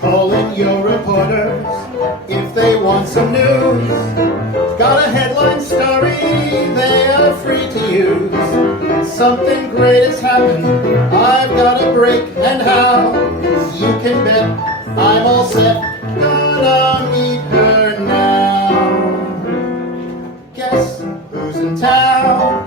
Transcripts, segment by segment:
Calling your reporters if they want some news. Got a headline story they are free to use. Something great has happened, I've got a break, and how? You can bet I'm all set, gonna meet her now. Guess who's in town?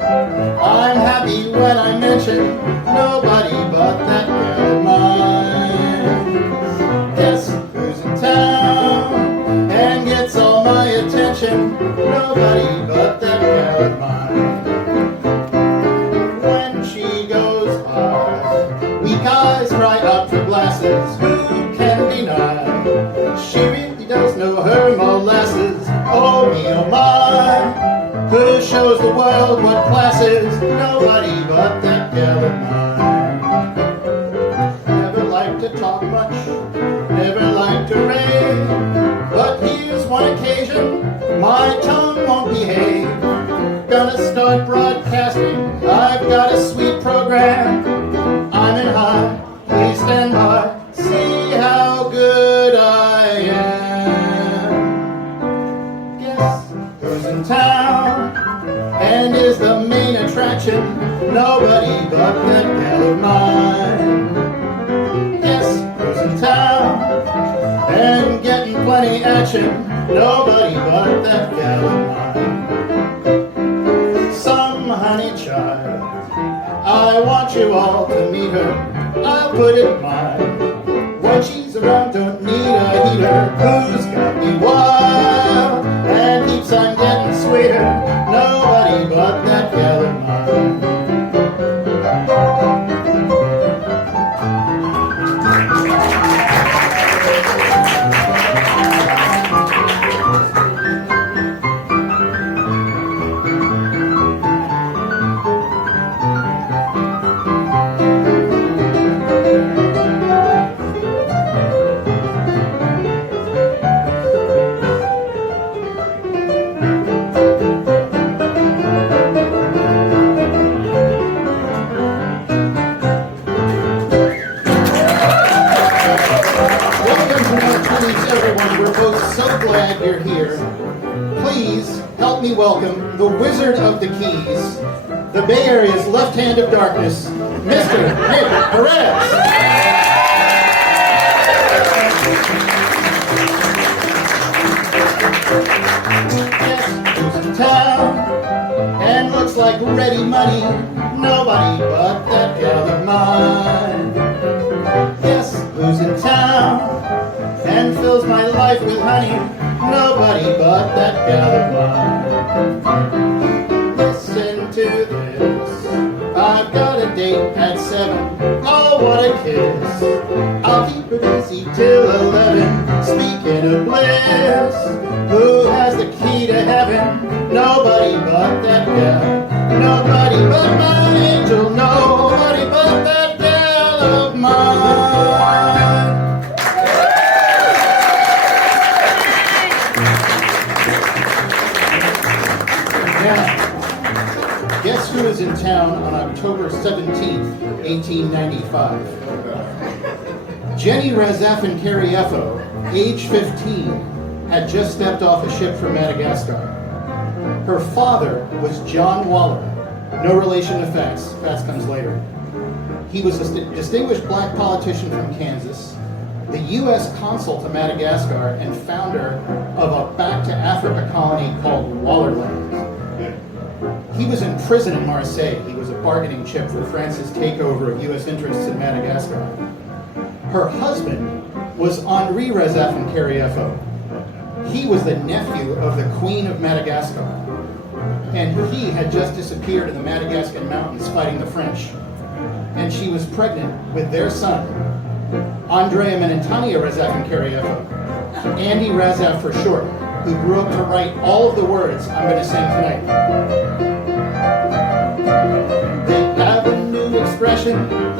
I'm happy when I mention nobody but that girl of mine. Guess who's in town and gets all my attention? Nobody but that girl of mine. When she goes by, weak eyes cry out for glasses. Who can deny? She really does know her molasses. Oh me, oh my. Who shows the world what class is? Nobody but that gal of mine. Never liked to talk much, never liked to rave, but here's one occasion my tongue won't behave. Gonna start broadcasting, I've got a sweet program. I'm in high, please stand by, see how good I am. Guess who's in town and is the main attraction? Nobody but that gal of mine. Guess who's in town and getting plenty action? Nobody but that gal of mine. Some honey child, I want you all to meet her. I'll put it mine. When she's around, don't need a heater. Who's got me wild and keeps on getting sweeter? Nobody but that gal of mine. You're here. Please help me welcome the Wizard of the Keys, the Bay Area's left hand of darkness, Mr. Nick Perez. Yes, who's in town and looks like ready money? Nobody but that gal of mine. Yes, who's in town and fills my life with honey? Nobody but that gal of mine. Listen to this, I've got a date at 7. Oh, what a kiss. I'll keep it easy till 11. Speaking of bliss, who has the key to heaven? Nobody but that gal. Nobody but my angel. Nobody but that gal of mine. Guess who was in town on October 17th, 1895? Jenny Razaf and Carriefo, age 15, had just stepped off a ship from Madagascar. Her father was John Waller, no relation to Fats. Fats comes later. He was a distinguished black politician from Kansas, the U.S. consul to Madagascar, and founder of a back-to-Africa colony called Wallerland. He was in prison in Marseille. He was a bargaining chip for France's takeover of U.S. interests in Madagascar. Her husband was Henri Razaf and Carriefo. He was the nephew of the Queen of Madagascar, and he had just disappeared in the Madagascan mountains fighting the French. And she was pregnant with their son, Andrea Menentania Razaf and Carriefo, Andy Razaf for short, who grew up to write all of the words I'm going to sing tonight. They have a new expression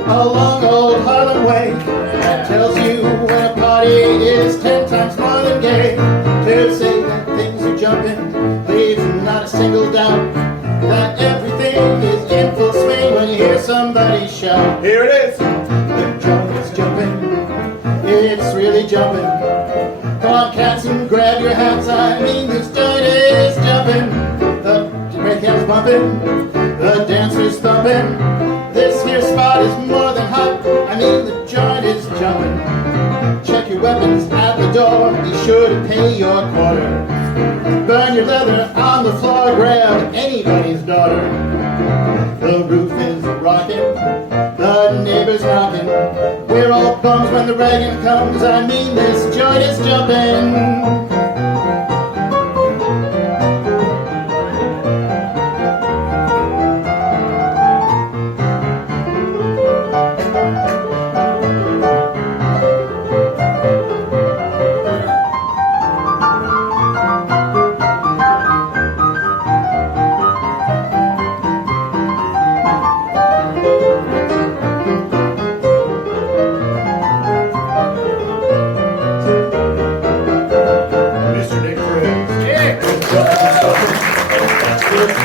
along old Harlem way that tells you when a party is 10 times more than gay. To say that things are jumping leaves not a single doubt that everything is in full swing when you hear some somebody shout. Here it is. The joint is jumping. It's really jumping. Come on, cats, and grab your hats. I mean, this joint is jumping. The break hand's bumping. The dancer's thumping. This here spot is more than hot. I mean, the joint is jumping. Check your weapons at the door. Be sure to pay your quarter. Burn your leather on the floor. Grab anybody's daughter. The roof is rocking. The neighbors knocking. We're all bums when the wagon comes. I mean, this joint is jumping.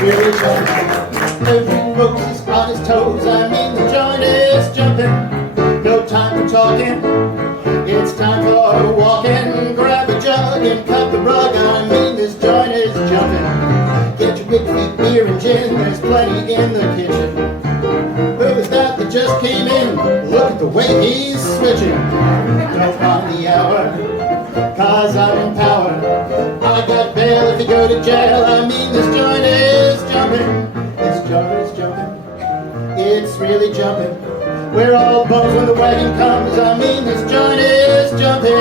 Really jumping. Every rope is on his toes. I mean, the joint is jumping. No time for talking. It's time for walking. Grab a jug and cut the rug. I mean, this joint is jumping. Get your big feet, beer and gin. There's plenty in the kitchen. Who is that just came in? Look at the way he's switching. Don't mind the hour, cause I'm in power. I got bail if you go to jail. I mean, this joint is jumping. This joint is jumping. It's really jumping. We're all bums when the wagon comes. I mean, this joint is jumping.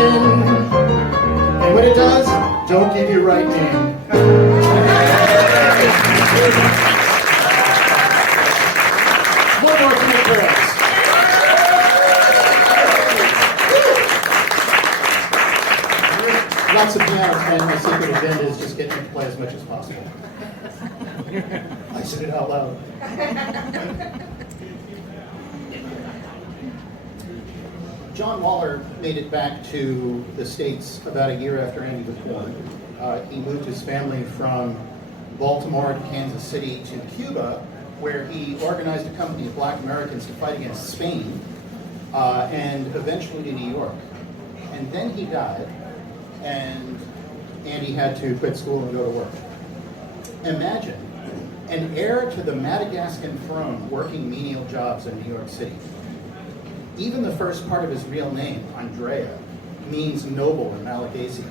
And when it does, don't give your right name. One more to Nick Perez. Lots of piano, and my secret agenda is just getting to play as much as possible. I said it out loud. John Waller made it back to the States about a year after Andy was born. He moved his family from Baltimore to Kansas City to Cuba, where he organized a company of black Americans to fight against Spain, and eventually to New York. And then he died, and Andy had to quit school and go to work. Imagine an heir to the Madagascan throne working menial jobs in New York City. Even the first part of his real name, Andrea, means noble in Malagasy.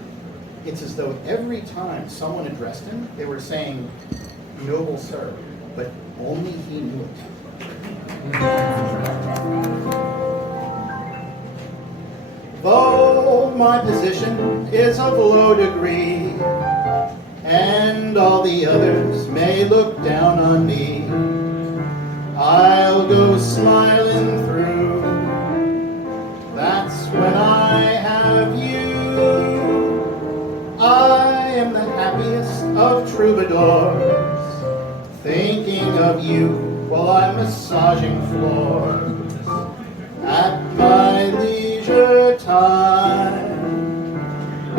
It's as though every time someone addressed him, they were saying, "Noble sir," but only he knew it. Though my position is of low degree, and all the others may look down on me, I'll go smiling through. That's when I have you. I am the happiest of troubadours, thinking of you while I'm massaging floors. At my leisure time,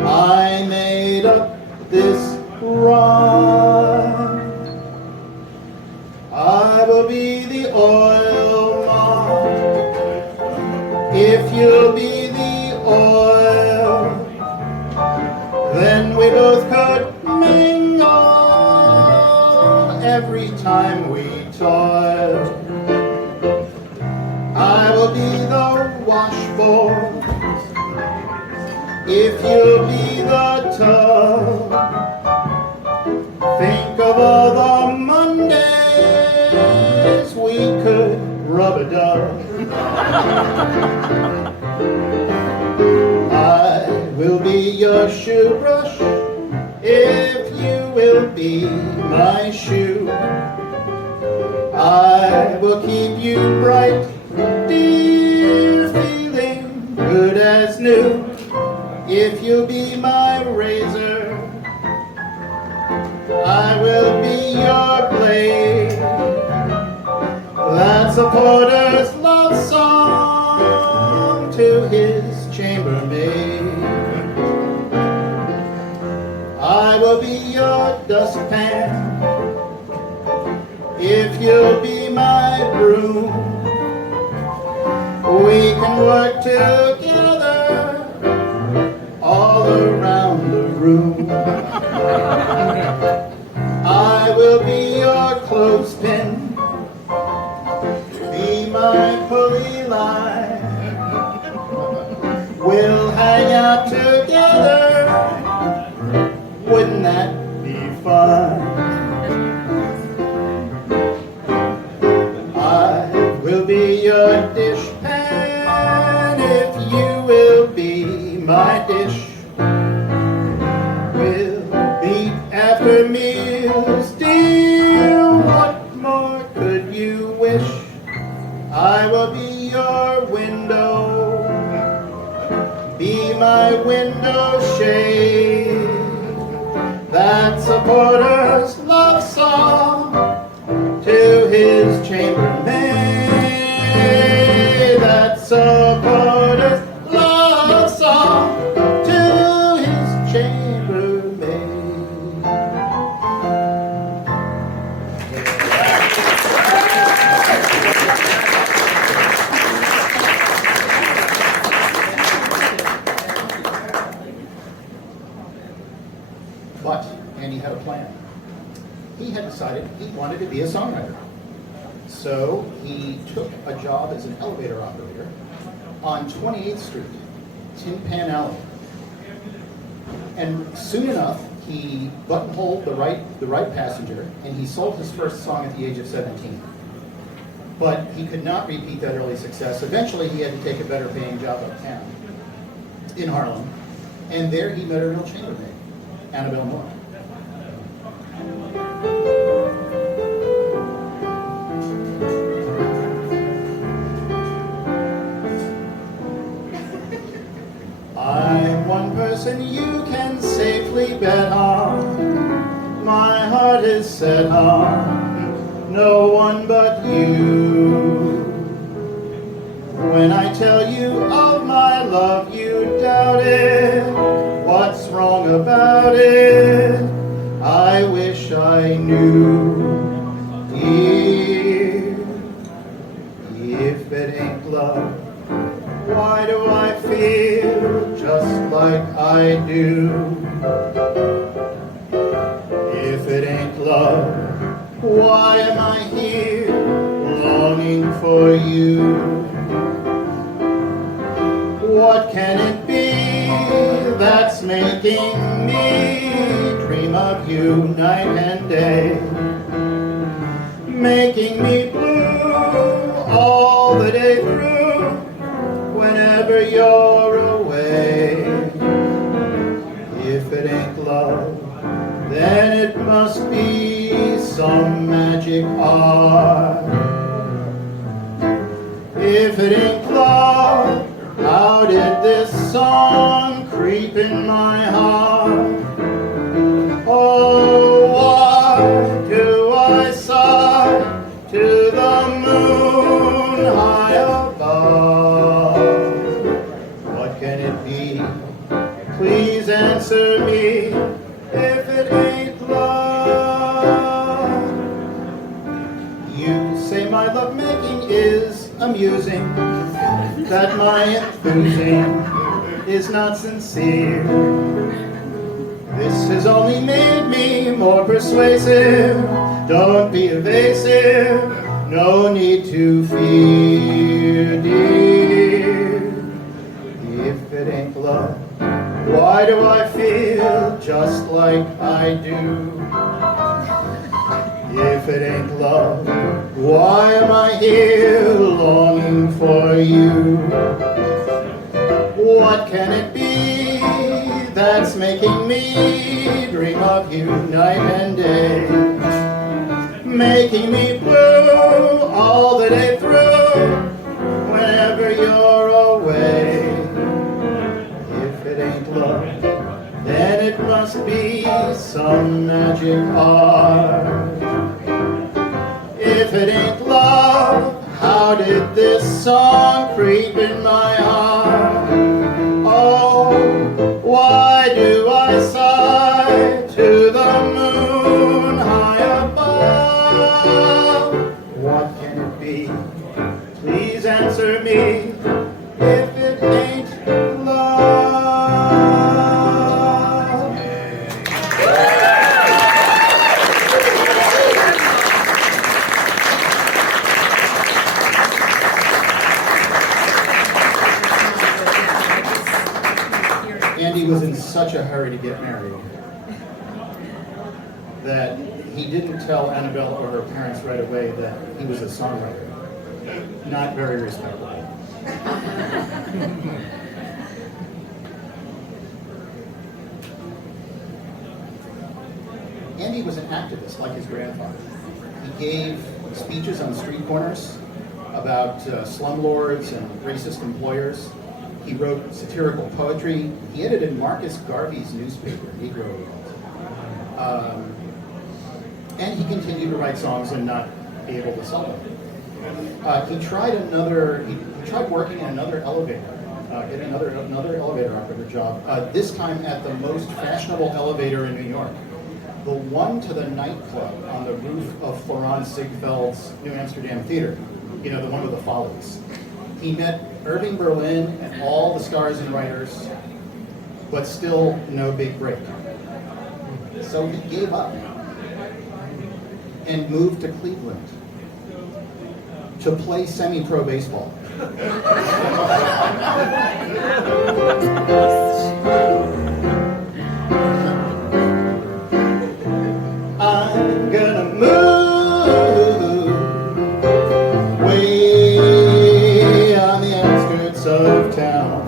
I made up this rhyme. I will be the oil mark if you'll be the oil. Then we both could mingle every time we toil. I will be the washboard if you'll be the tub. Think of all the Mondays we could rub-a-dub. I will be your shoe brush if you will be my shoe. I will keep you bright, dear, feeling good as new if you'll be my razor. I will be your blade. That's a porter's love song to his chambermaid. I will be your dustpan if you'll be my broom. we can work together all around the room. I will be your clothespin, be my pulley line. We'll hang out together, wouldn't that be fun? I will be your dishpan if you will be my dish. We'll meet after meals, dear, what more could you wish? I will be your window, be my window shade. That's a porter's love song to his chambermaid. That's a porter's love song to his chambermaid. But Andy had a plan. He had decided he wanted to be a songwriter. So he took a job as an elevator operator on 28th Street, Tin Pan Alley. And soon enough, he buttonholed the right passenger, and he sold his first song at the age of 17. But he could not repeat that early success. Eventually, he had to take a better paying job uptown in Harlem. And there he met a real chambermaid, Annabelle Moore. I'm one person you can safely bet on. My heart is set on no one but you. When I tell you of my love, you doubt it. What's wrong about it? I wish I knew. Dear, if it ain't love, why do I feel just like I do? If it ain't love, why am I here longing for you? What can it be that's making me dream of you night and day? Making me blue all the day through whenever you're away. If it ain't love, then it must be some magic art. If it ain't love, how did this song creep in my heart? Oh, why do I sigh to the moon high above? What can it be? Please answer me if it ain't love. You say my lovemaking is amusing, that my enthusing is not sincere. This has only made me more persuasive. Don't be evasive, no need to fear, dear. If it ain't love, why do I feel just like I do? If it ain't love, why am I here longing for you? What can it be that's making me dream of you night and day? Making me blue all the day through whenever you're away. If it ain't love, then it must be some magic art. If it ain't love, how did this song creep in my heart? Oh, why do I sigh to the moon high above? What can it be? Please answer me Andy was in such a hurry to get married that he didn't tell Annabelle or her parents right away that he was a songwriter. Not very respectable. Andy was an activist like his grandfather. He gave speeches on street corners about slumlords and racist employers. He wrote satirical poetry. He edited Marcus Garvey's newspaper, Negro World. And he continued to write songs and not be able to sell them. He tried working in another elevator, getting another elevator operator job. This time at the most fashionable elevator in New York, the one to the nightclub on the roof of Florence Ziegfeld's New Amsterdam Theater. You know, the one with the Follies. He met Irving Berlin and all the stars and writers, but still no big break. So he gave up and moved to Cleveland to play semi-pro baseball. I'm gonna move way on the outskirts of town.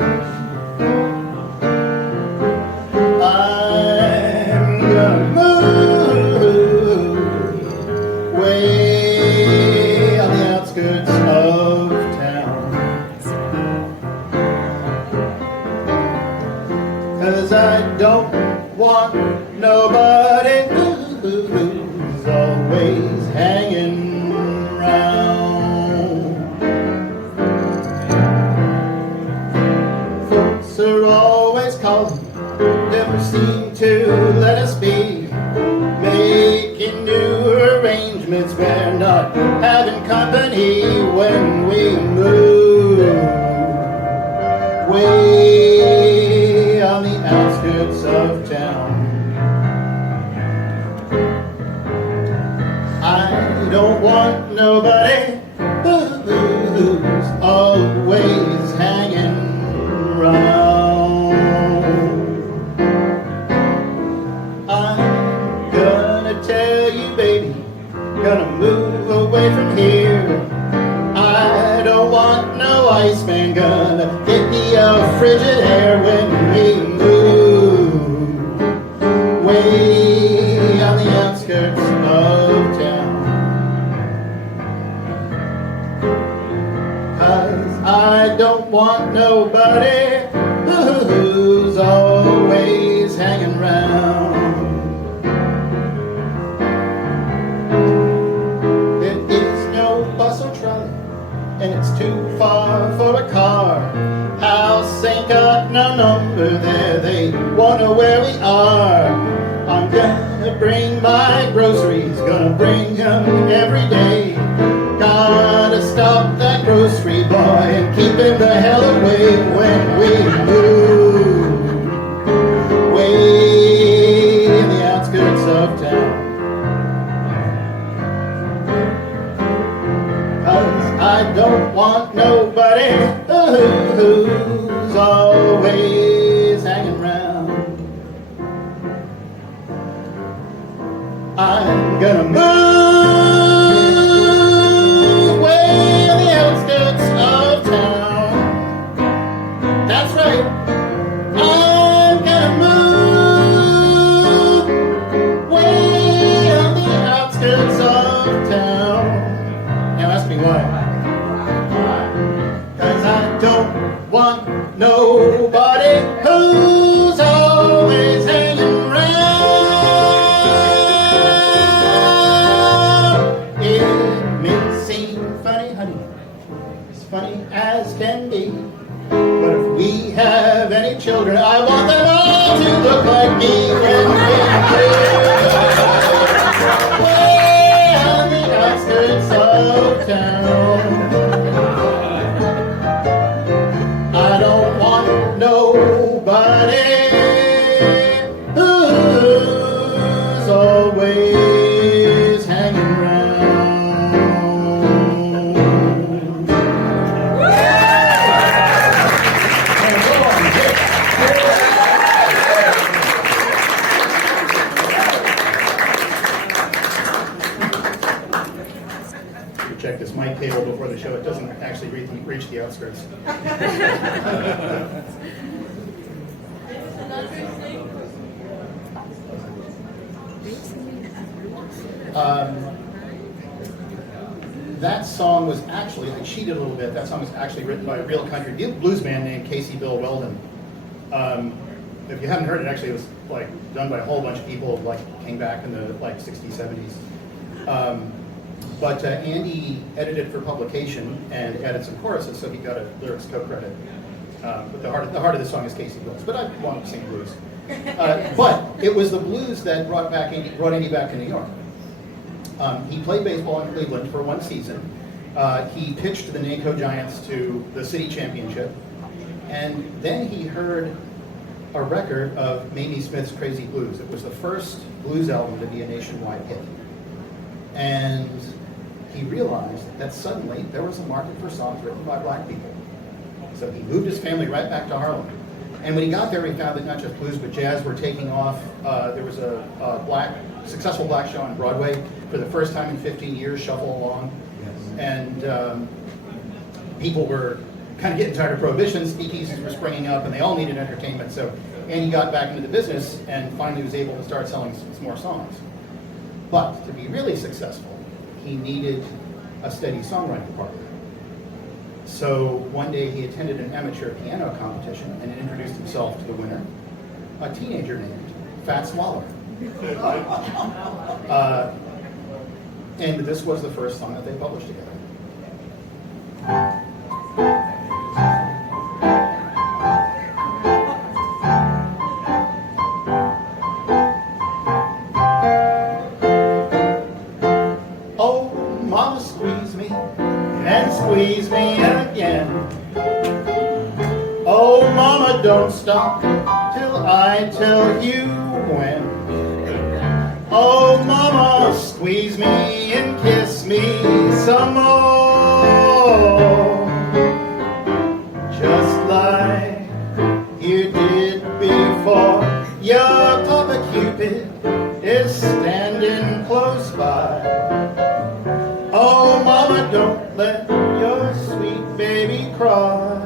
I'm gonna move way on the outskirts of town. 'Cause I don't want nobody who's always hanging around. Folks are always calling, never seem to let us be. Making new arrangements, we're not having company when we move way on the outskirts of town. I don't want nobody who's always hanging around. I'm gonna tell you, baby, gonna move away from here. I don't want no Iceman gonna get me a frigid air when we move way on the outskirts of town. 'Cause I don't want nobody who's always hanging around. There is no bus or trolley, and it's too far for a car. House ain't got no number there, they won't know where we are. I'm gonna bring my groceries, gonna bring them every day. Gotta stop that grocery boy and keep him the hell away when we move way in the outskirts of town. 'Cause I don't want nobody who's always hanging around. I'm gonna move way on the outskirts of town. That's right. I'm gonna move way on the outskirts of town. Now ask me why. 'Cause I don't want nobody who's always hanging around. It may seem funny, honey, as funny as can be, but if we have any children, I want them all to look like me when we live way on the outskirts of town. I don't want nobody who's always hanging around. And go on, Dick. actually reach the outskirts. That song was actually, I cheated a little bit, that song was actually written by a real country blues man named Casey Bill Weldon. If you haven't heard it, actually it was like done by a whole bunch of people, like came back in the like 60s, 70s. But Andy edited for publication and added some choruses, so he got a lyrics co-credit. But the heart of the song is Casey Bill's, but I wanted to sing blues. But it was the blues that brought Andy back to New York. He played baseball in Cleveland for one season. He pitched the NACO Giants to the city championship. And then he heard a record of Mamie Smith's Crazy Blues. It was the first blues album to be a nationwide hit. And he realized that suddenly there was a market for songs written by black people. So he moved his family right back to Harlem. And when he got there, he found that not just blues, but jazz were taking off. There was a successful black show on Broadway for the first time in 15 years, Shuffle Along. Yes. And people were kind of getting tired of prohibition, speakeasies were springing up, and they all needed entertainment. So Andy got back into the business and finally was able to start selling some more songs. But to be really successful, he needed a steady songwriting partner. So one day he attended an amateur piano competition and introduced himself to the winner, a teenager named Fats Waller. And this was the first song that they published together. Oh, mama, squeeze me and squeeze me again. Oh, mama, don't stop till I tell you when. Oh, mama, squeeze me and kiss me some more, just like you did before. Your Papa Cupid is standing close by. Oh, mama, don't let your sweet baby cry.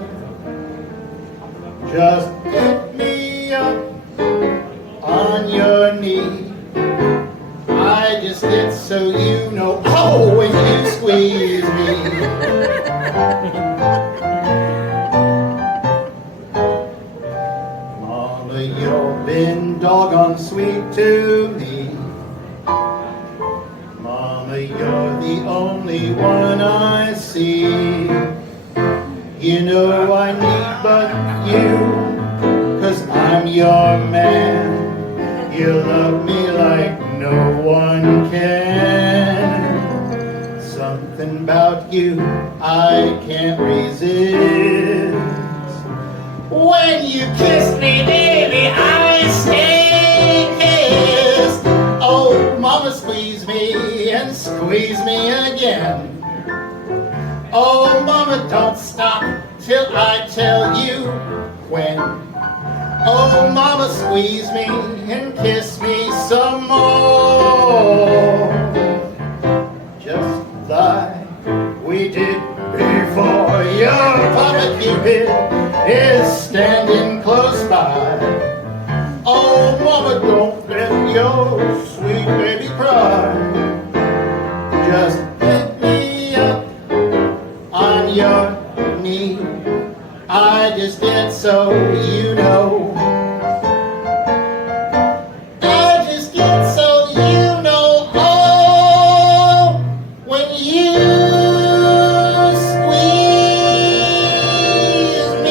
Just pick me up on your knee. I just get so you know, oh, when you squeeze me. Mama, you've been doggone sweet to me. Mama, you're the only one I see. You know I need but you, 'cause I'm your man. You love me like no one can. Something about you I can't resist. When you kiss me, baby, I stay kissed. Oh, mama, squeeze me and squeeze me again. Oh, mama, don't stop till I tell you when. Oh, mama, squeeze me and kiss me some more, just like we did before. Your Papa Cupid is standing close by. Oh, mama, don't let your sweet baby cry. Just pick me up on your knee. I just did so you know. I just did so you know. Oh, when you squeeze me.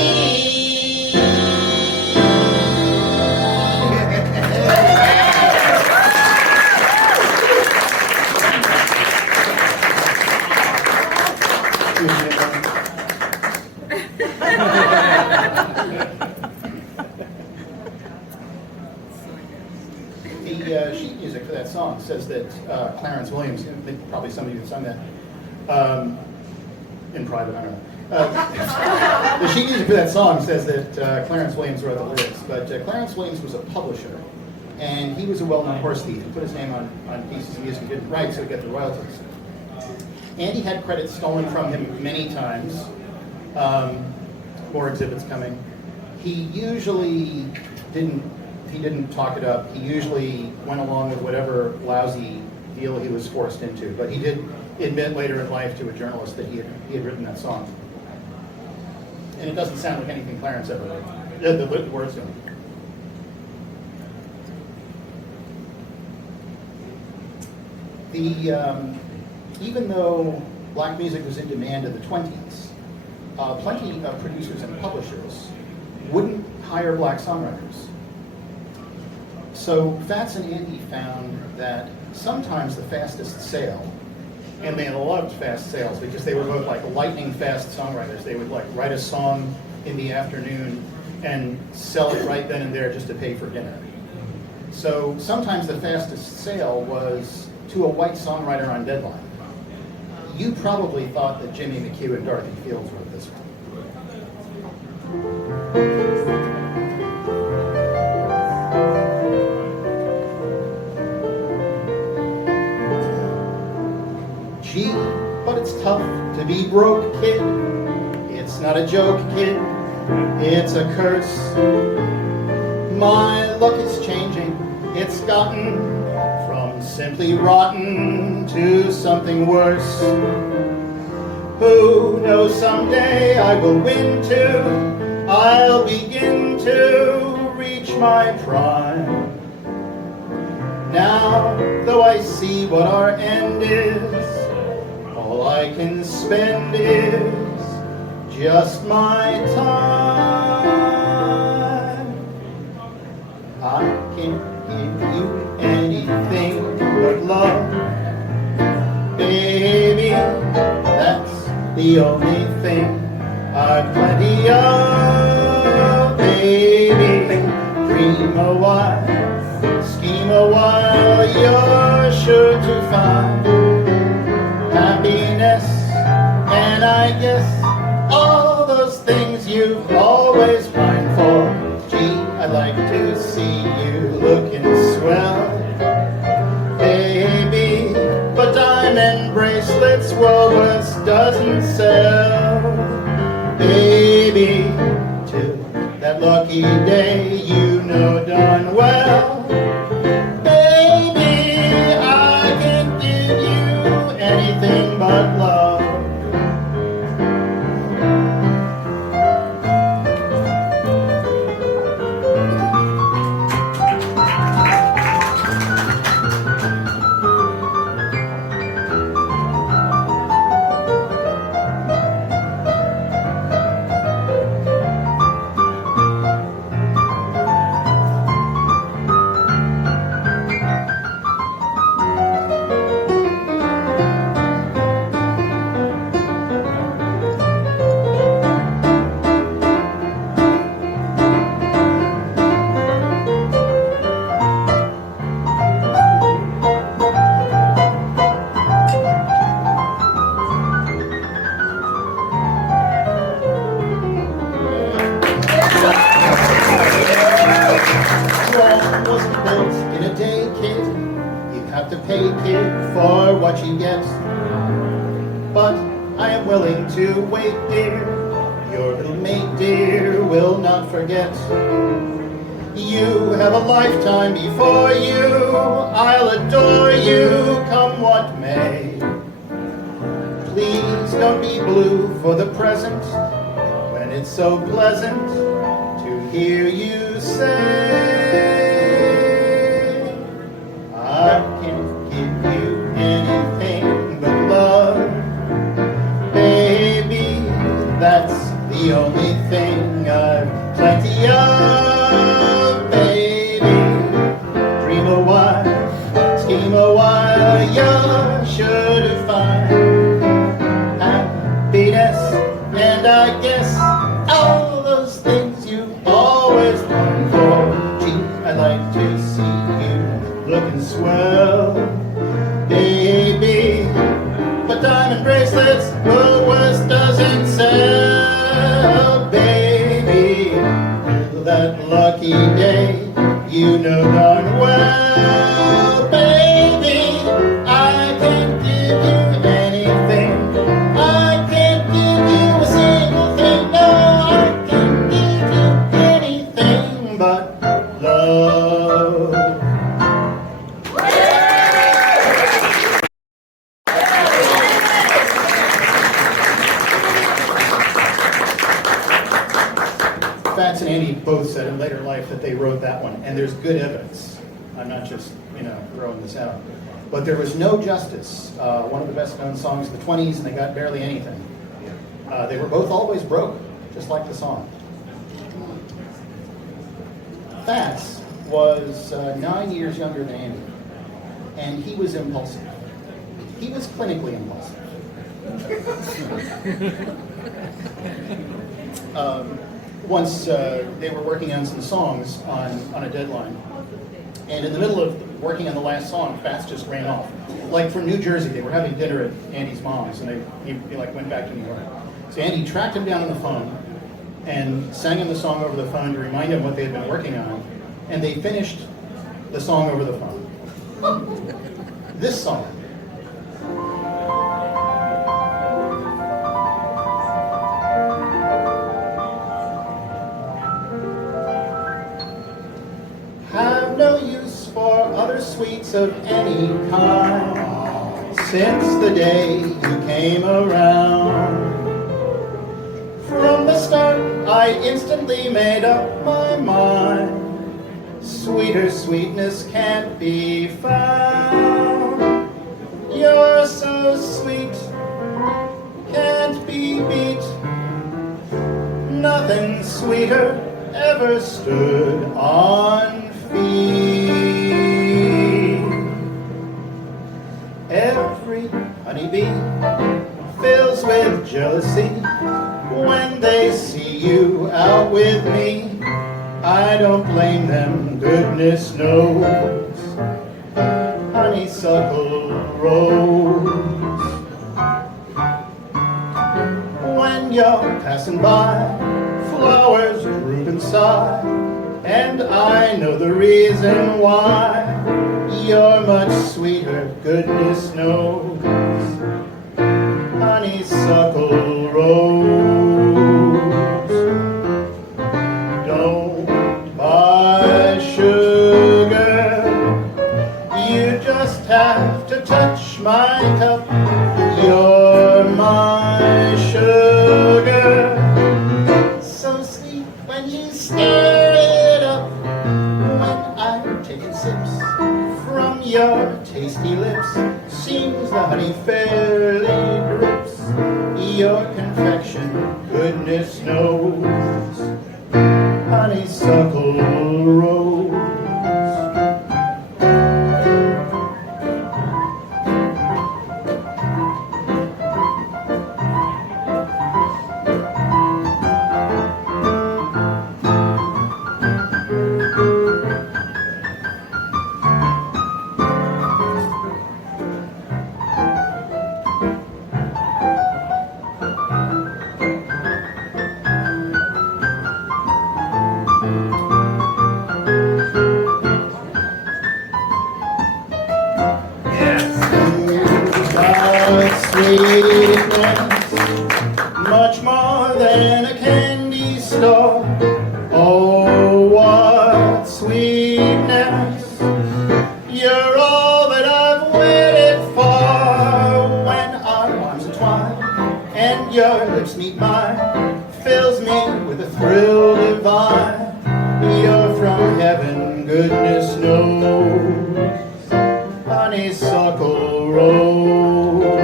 The sheet music for that song says that Clarence Williams, I think probably some of you have sung that in private, I don't know. The sheet music for that song says that Clarence Williams wrote the lyrics, but Clarence Williams was a publisher, and he was a well-known horse thief. He put his name on pieces of music he didn't write, so he got the royalties. Andy had credits stolen from him many times. More exhibits coming. He usually didn't talk it up. He usually went along with whatever lousy deal he was forced into. But he did admit later in life to a journalist that he had written that song. And it doesn't sound like anything Clarence ever wrote. The words don't. Even though black music was in demand in the 20s, plenty of producers and publishers wouldn't hire black songwriters. So Fats and Andy found that sometimes the fastest sale, and they loved fast sales because they were both like lightning fast songwriters. They would like write a song in the afternoon and sell it right then and there just to pay for dinner. So sometimes the fastest sale was to a white songwriter on deadline. You probably thought that Jimmy McHugh and Dorothy Fields wrote this one. Gee, but it's tough to be broke, kid. It's not a joke, kid. It's a curse. My luck is changing. It's gotten from simply rotten to something worse. Who knows, someday I will win too. I'll begin to reach my prime. Now, though I see what our end is, all I can spend is just my time. I can't give you anything but love, baby, that's the only thing I've plenty of, baby. Dream a while, scheme a while, you're sure to find happiness, and I guess all those things you've always pined for. Gee, I'd like to see you looking swell, baby, but diamond bracelets Woolworths doesn't sell, baby. Till that lucky day, you know darn well, baby, I can give you anything but love. To wait, dear, your little mate, dear, will not forget. You have a lifetime before you, I'll adore you, come what may. Please don't be blue for the present, when it's so pleasant to hear you say, I can't give you anything but love, baby, that's the only thing I've plenty of, baby. Dream a while, scheme a while, you're sure to find happiness, and I guess all those things you've always longed for. Gee, I'd like to see you looking swell, baby, but diamond bracelets Woolworths doesn't sell, baby. That lucky day, you know darn well, baby, I can give you anything Fats and Andy both said in later life that they wrote that one, and there's good evidence. I'm not just, throwing this out. But there was no justice. One of the best known songs of the 20s, and they got barely anything. They were both always broke, just like the song. Fats was 9 years younger than Andy, and he was impulsive. He was clinically impulsive. Once they were working on some songs on a deadline, and in the middle of working on the last song, Fats just ran off. Like from New Jersey, they were having dinner at Andy's mom's, and he went back to New York. So Andy tracked him down on the phone and sang him the song over the phone to remind him what they had been working on, and they finished the song over the phone. This song. Have no use for other sweets of any kind since the day you came around. From the start, I instantly made up my mind. Sweeter sweetness can't be found. You're so sweet, can't be beat. Nothing sweeter ever stood on feet. Every honeybee fills with jealousy when they see you out with me. I don't blame them, goodness knows. Honeysuckle rose. When you're passing by, flowers droop and sigh, and I know the reason why. You're much sweeter, goodness knows. Honeysuckle rose. Don't buy sugar, you just have to touch my cup. You're my sugar, so sweet when you stir it up. When I'm taking sips from your tasty lips, seems the honey fairly drips. Your confection, goodness knows. Honeysuckle rose. Much more than a candy store. Oh, what sweetness. You're all that I've waited for. When our arms entwine and your lips meet mine, fills me with a thrill divine. You're from heaven, goodness knows. Honeysuckle rose.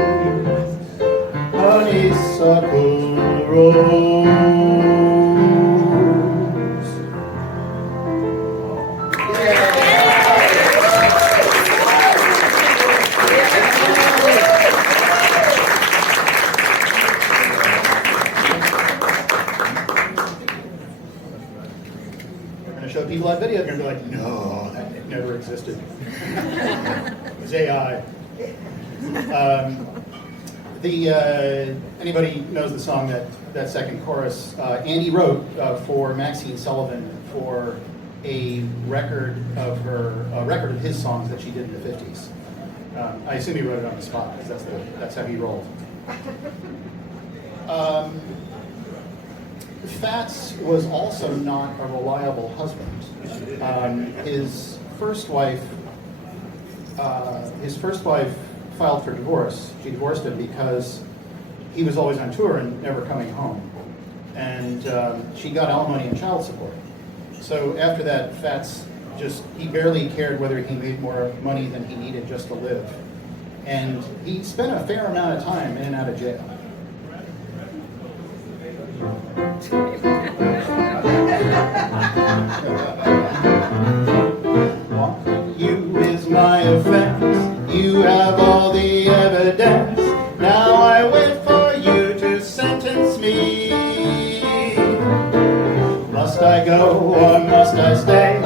Honeysuckle rose. We're going to show people that video, they're going to be like, no, that never existed. It was AI. Anybody knows the song, that second chorus, Andy wrote for Maxine Sullivan for a record of his songs that she did in the 50s. I assume he wrote it on the spot because that's how he rolled. Fats was also not a reliable husband. His first wife filed for divorce. She divorced him because he was always on tour and never coming home. and she got alimony and child support. So after that, Fats he barely cared whether he made more money than he needed just to live. And he spent a fair amount of time in and out of jail. You is my offense, you have all the evidence, now I wait for you to sentence me. Must I go or must I stay?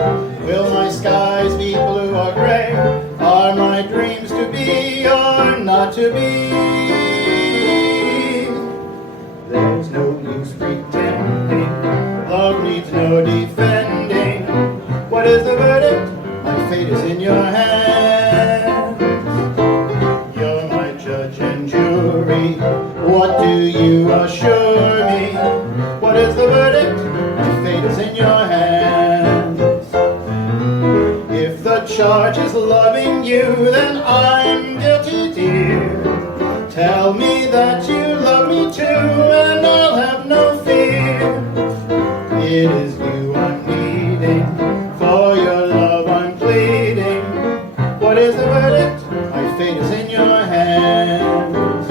Will my skies be blue or gray? Are my dreams to be or not to be? There's no use pretending, love needs no defending. What is the verdict? My fate is in your hands. You're my judge and jury, what do you assure me? What is the verdict? My fate is in your hands. If the charge is loving you, then I'm guilty, dear. Tell me that you love me too, and I'll have no fear. It is you I'm needing, for your love I'm pleading. What is the verdict? My fate is in your hands.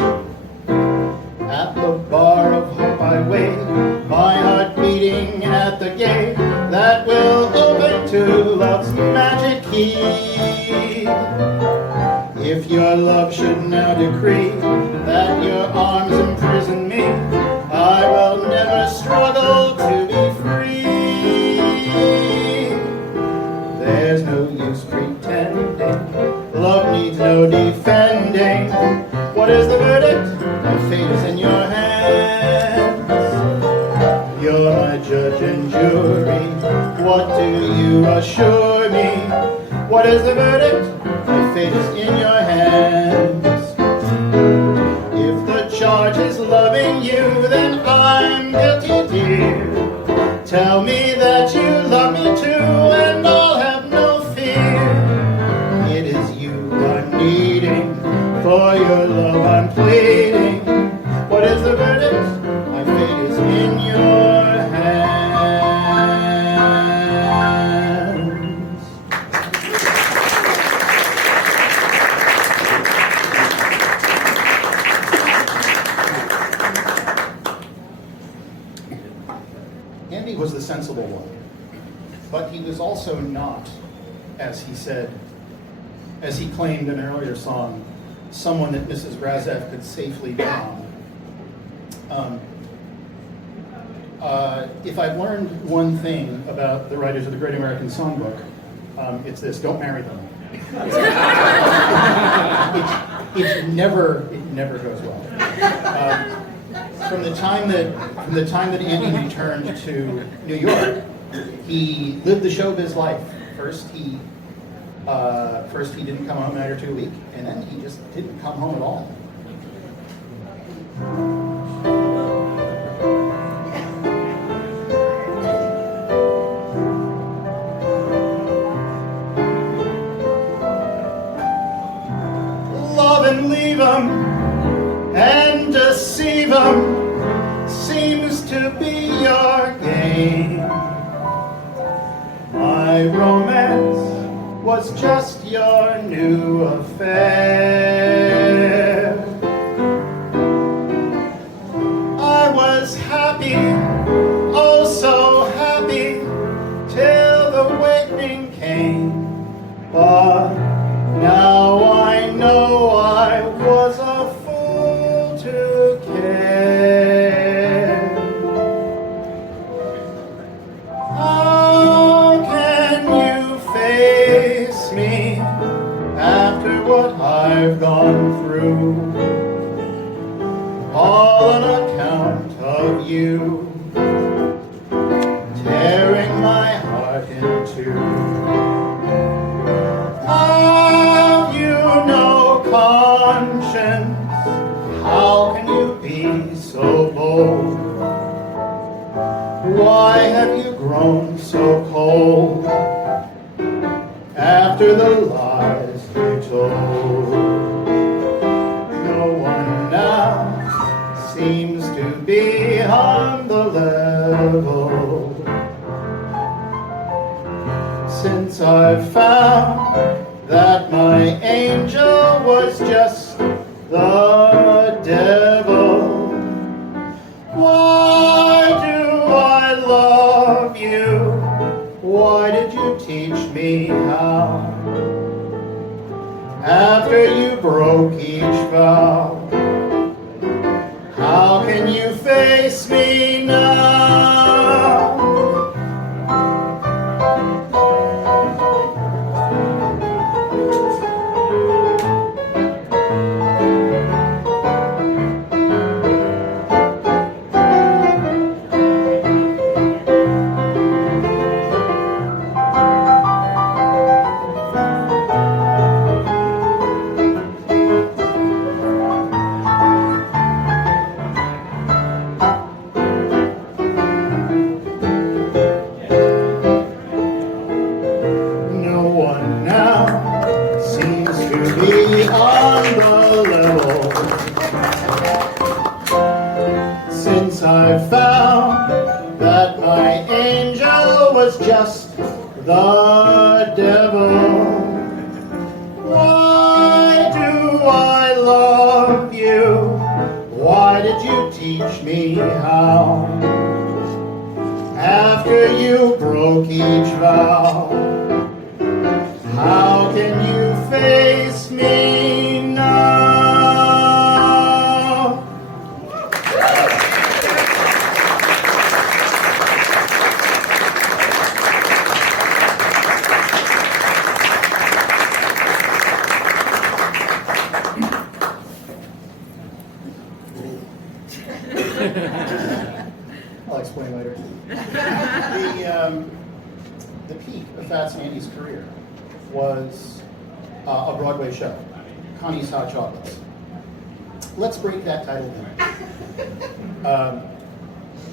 At the bar of hope I wait, my heart beating at the gate that will open to love's magic key. If your love should now decree that your arms imprison me, I will never struggle to be free. There's no use pretending, love needs no defending. What is the verdict? My fate is in your hands. You're my judge and jury, what do you assure me? What is the verdict? My fate is in your hands. If the charge is loving you, then I'm guilty, dear. Tell me that you love me too, and I'll have no fear. It is you I'm needing, for your love I'm pleading. What is the verdict? My fate is in your hands. Andy was the sensible one, but he was also not, as he said, as he claimed in an earlier song, someone that Mrs. Razaf could safely calm. If I've learned one thing about the writers of the Great American Songbook, it's this: don't marry them. it never goes well. From the time that Andy returned to New York, he lived the showbiz life. First he didn't come home a night or two a week, and then he just didn't come home at all. Love and leave 'em and deceive 'em seems to be your game. My romance was just your new affair. I was happy, oh so happy, till the wakening came. But now I know I was a fool to care. How can you face me after what I've gone through? All on account of you, tearing my heart in two. Have you no conscience? How can you be so bold? Why have you grown so cold after the lies you told? No one now seems to be on the left. I've found that my angel was just the devil. Why do I love you? Why did you teach me how? After you broke each vow, how can you face me now? The devil. Why do I love you? Why did you teach me how? After you broke each vow, how can you face me now? I'll explain later. The peak of Fats and Andy's career was a Broadway show, Connie's Hot Chocolates. Let's break that title down.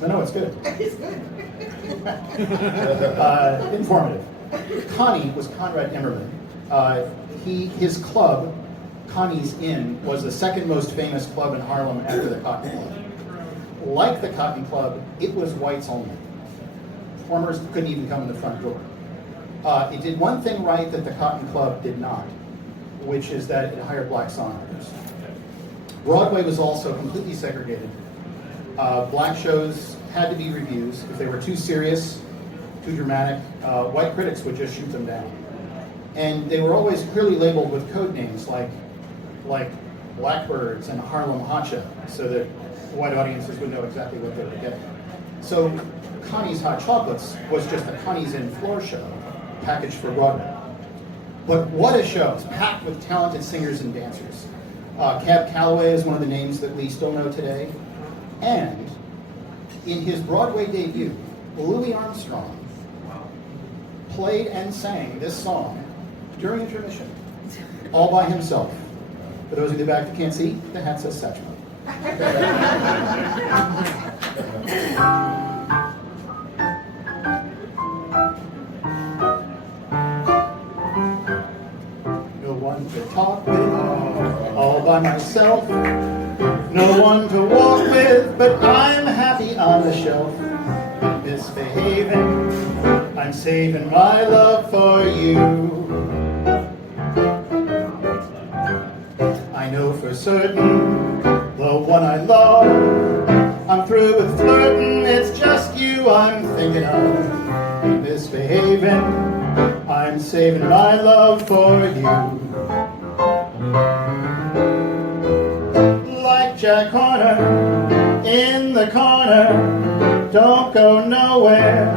No, it's good. It's good. Informative. Connie was Conrad Emmerman. His club, Connie's Inn, was the second most famous club in Harlem after the Cotton Club. Like the Cotton Club, it was whites only. Performers couldn't even come in the front door. It did one thing right that the Cotton Club did not, which is that it hired black songwriters. Broadway was also completely segregated. Black shows had to be revues. If they were too serious, too dramatic, white critics would just shoot them down. And they were always clearly labeled with code names like Blackbirds and Harlem Hotcha, so that white audiences would know exactly what they were getting. So Connie's Hot Chocolates was just a Connie's Inn floor show packaged for Broadway. But what a show. It's packed with talented singers and dancers. Cab Calloway is one of the names that we still know today. And in his Broadway debut, Louis Armstrong played and sang this song during intermission, all by himself. For those of you in the back that can't see, the hat says Satchmo. No one to talk with, all by myself. No one to walk with, but I'm happy on the shelf. Misbehaving, I'm saving my love for you. I know for certain, the one I love, I'm through with flirting, it's just you I'm thinking of. Misbehaving, I'm saving my love for you. Like Jack Horner, in the corner, don't go nowhere,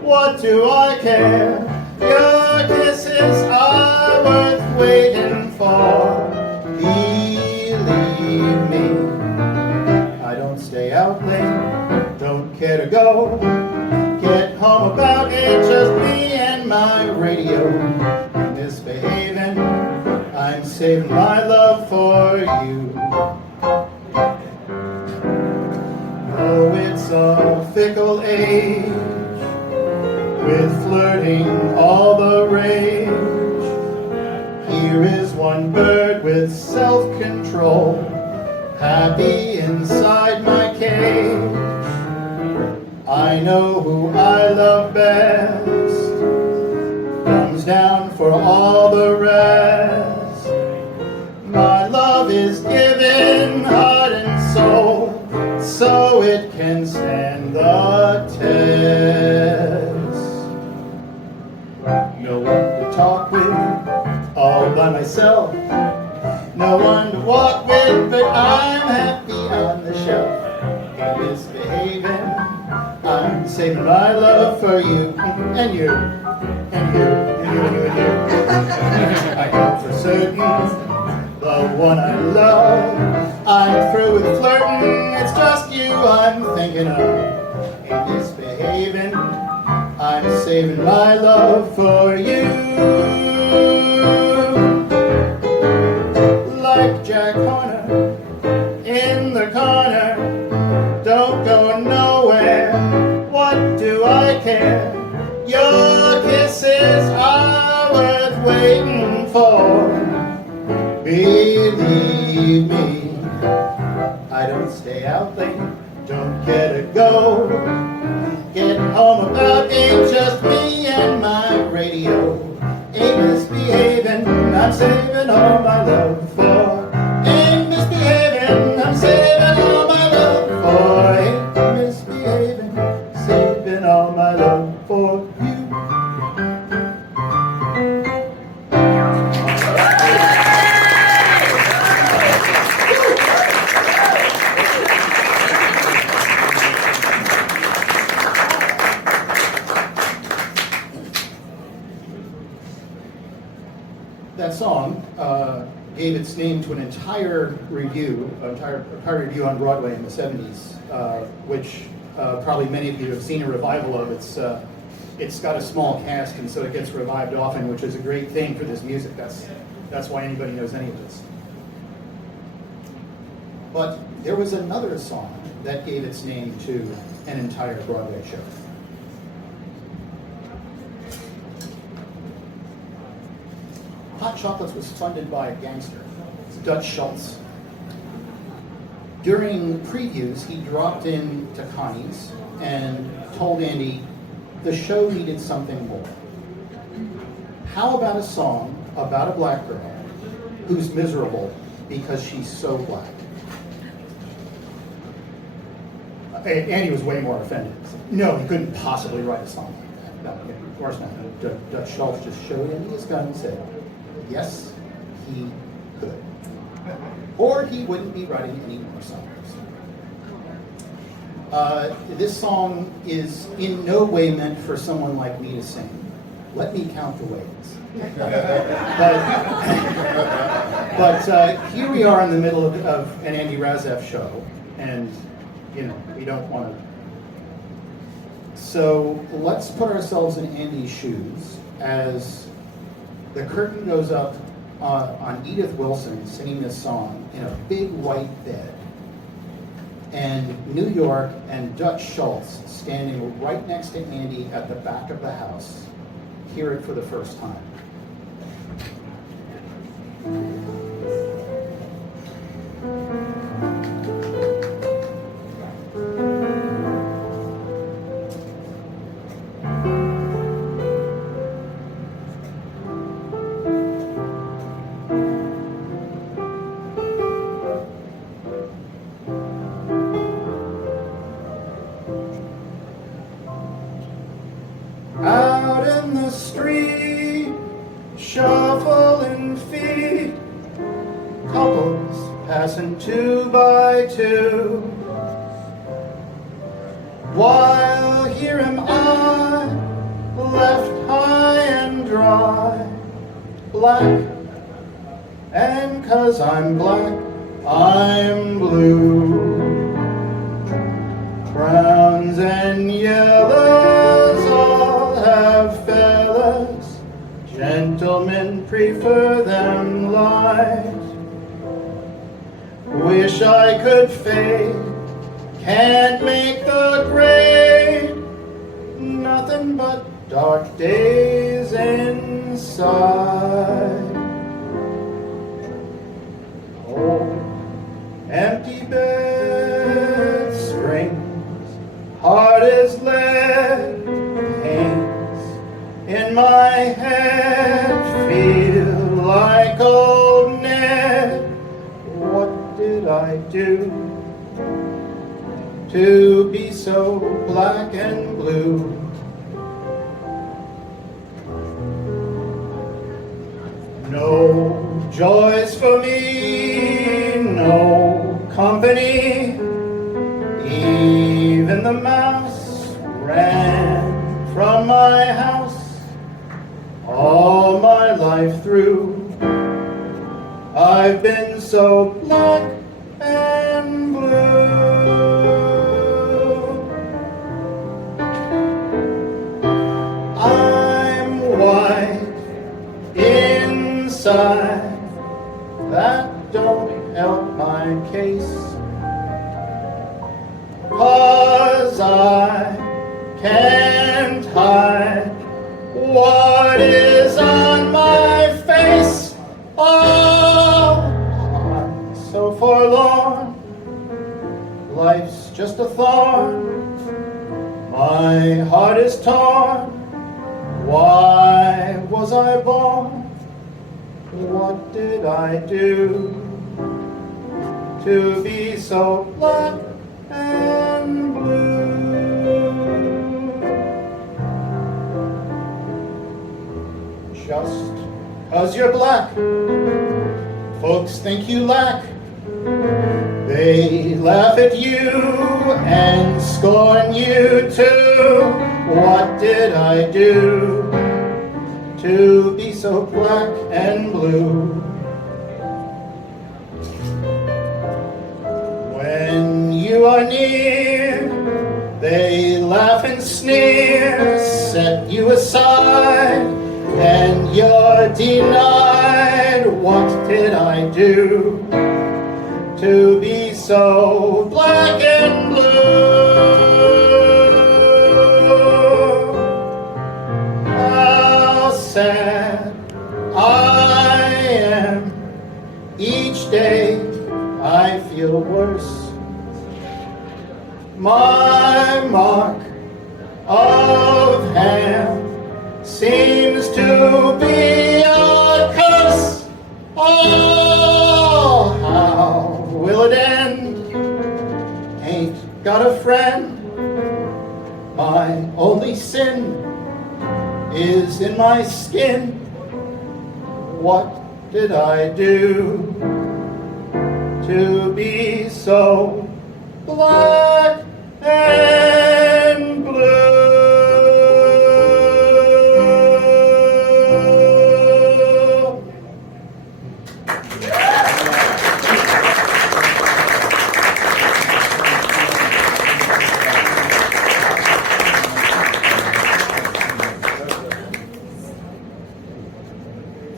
what do I care? Your kisses are worth waiting for. Believe me, I don't stay out late, don't care to go. Get home about it, just me and my radio. Misbehaving, I'm saving my love for you. Oh, it's a fickle age, with flirting all the rage. Here is one bird with self-control, happy inside my cage. I know who I love best, thumbs down for all the rest. My love is given heart and soul, so it can stand the test. No one to talk with, all by myself. No one to walk with, but I'm happy on the shelf. Ain't misbehaving, I'm saving my love for you, and you, and you, and you, and you, and you. I know for certain, the one I love. I'm through with flirting, it's just you I'm thinking of. Ain't misbehaving, I'm saving my love for you. Like Jack Horner in the corner, don't go nowhere, what do I care? Your kisses are worth waiting for. Believe me, I don't stay out late, don't get to go. Get home about 8, just me and my radio. Ain't misbehaving, I'm saving all my love for. Ain't misbehaving, I'm saving all my love for. Ain't misbehaving, saving all my love for you. That song gave its name to an entire review on Broadway in the 70s, which probably many of you have seen a revival of. It's got a small cast, and so it gets revived often, which is a great thing for this music. That's why anybody knows any of this. But there was another song that gave its name to an entire Broadway show. Hot Chocolates was funded by a gangster, Dutch Schultz. During previews, he dropped in to Connie's and told Andy the show needed something more. How about a song about a black girl who's miserable because she's so black? Andy was way more offended. No, he couldn't possibly write a song like that. No, of course not. Dutch Schultz just showed Andy his gun and said, yes, he could. Or he wouldn't be writing any more songs. This song is in no way meant for someone like me to sing. Let me count the ways. but here we are in the middle of an Andy Razaf show, and we don't want to. So let's put ourselves in Andy's shoes as the curtain goes up on Edith Wilson singing this song in a big white bed, and New York and Dutch Schultz standing right next to Andy at the back of the house hear it for the first time. Out in the street, shuffling feet, couples passing 2 by 2. While here am I, left high and dry, black, and 'cause I'm black, I'm blue. Browns and yellows all have feathers, gentlemen prefer them light. Wish I could fade, can't make the grade, nothing but dark days inside. Oh, empty bed springs, heart is lead, pains in my head do to be so black and blue? No joys for me, no company. Even the mouse ran from my house. All my life through, I've been so black and blue. I'm white inside, that don't help my case, 'cause I can't hide what is on my face. Oh, I'm so forlorn, life's just a thorn, my heart is torn. Why was I born? What did I do to be so black and blue? Just 'cause you're black, folks think you lack. They laugh at you and scorn you too. What did I do to be so black and blue? When you are near, they laugh and sneer, set you aside, and you're denied. What did I do to be so black and blue? How sad I am. Each day I feel worse. My mark of hand seems to be a curse. Oh, how will it end? Ain't got a friend. My only sin is in my skin. What did I do to be so black and blue?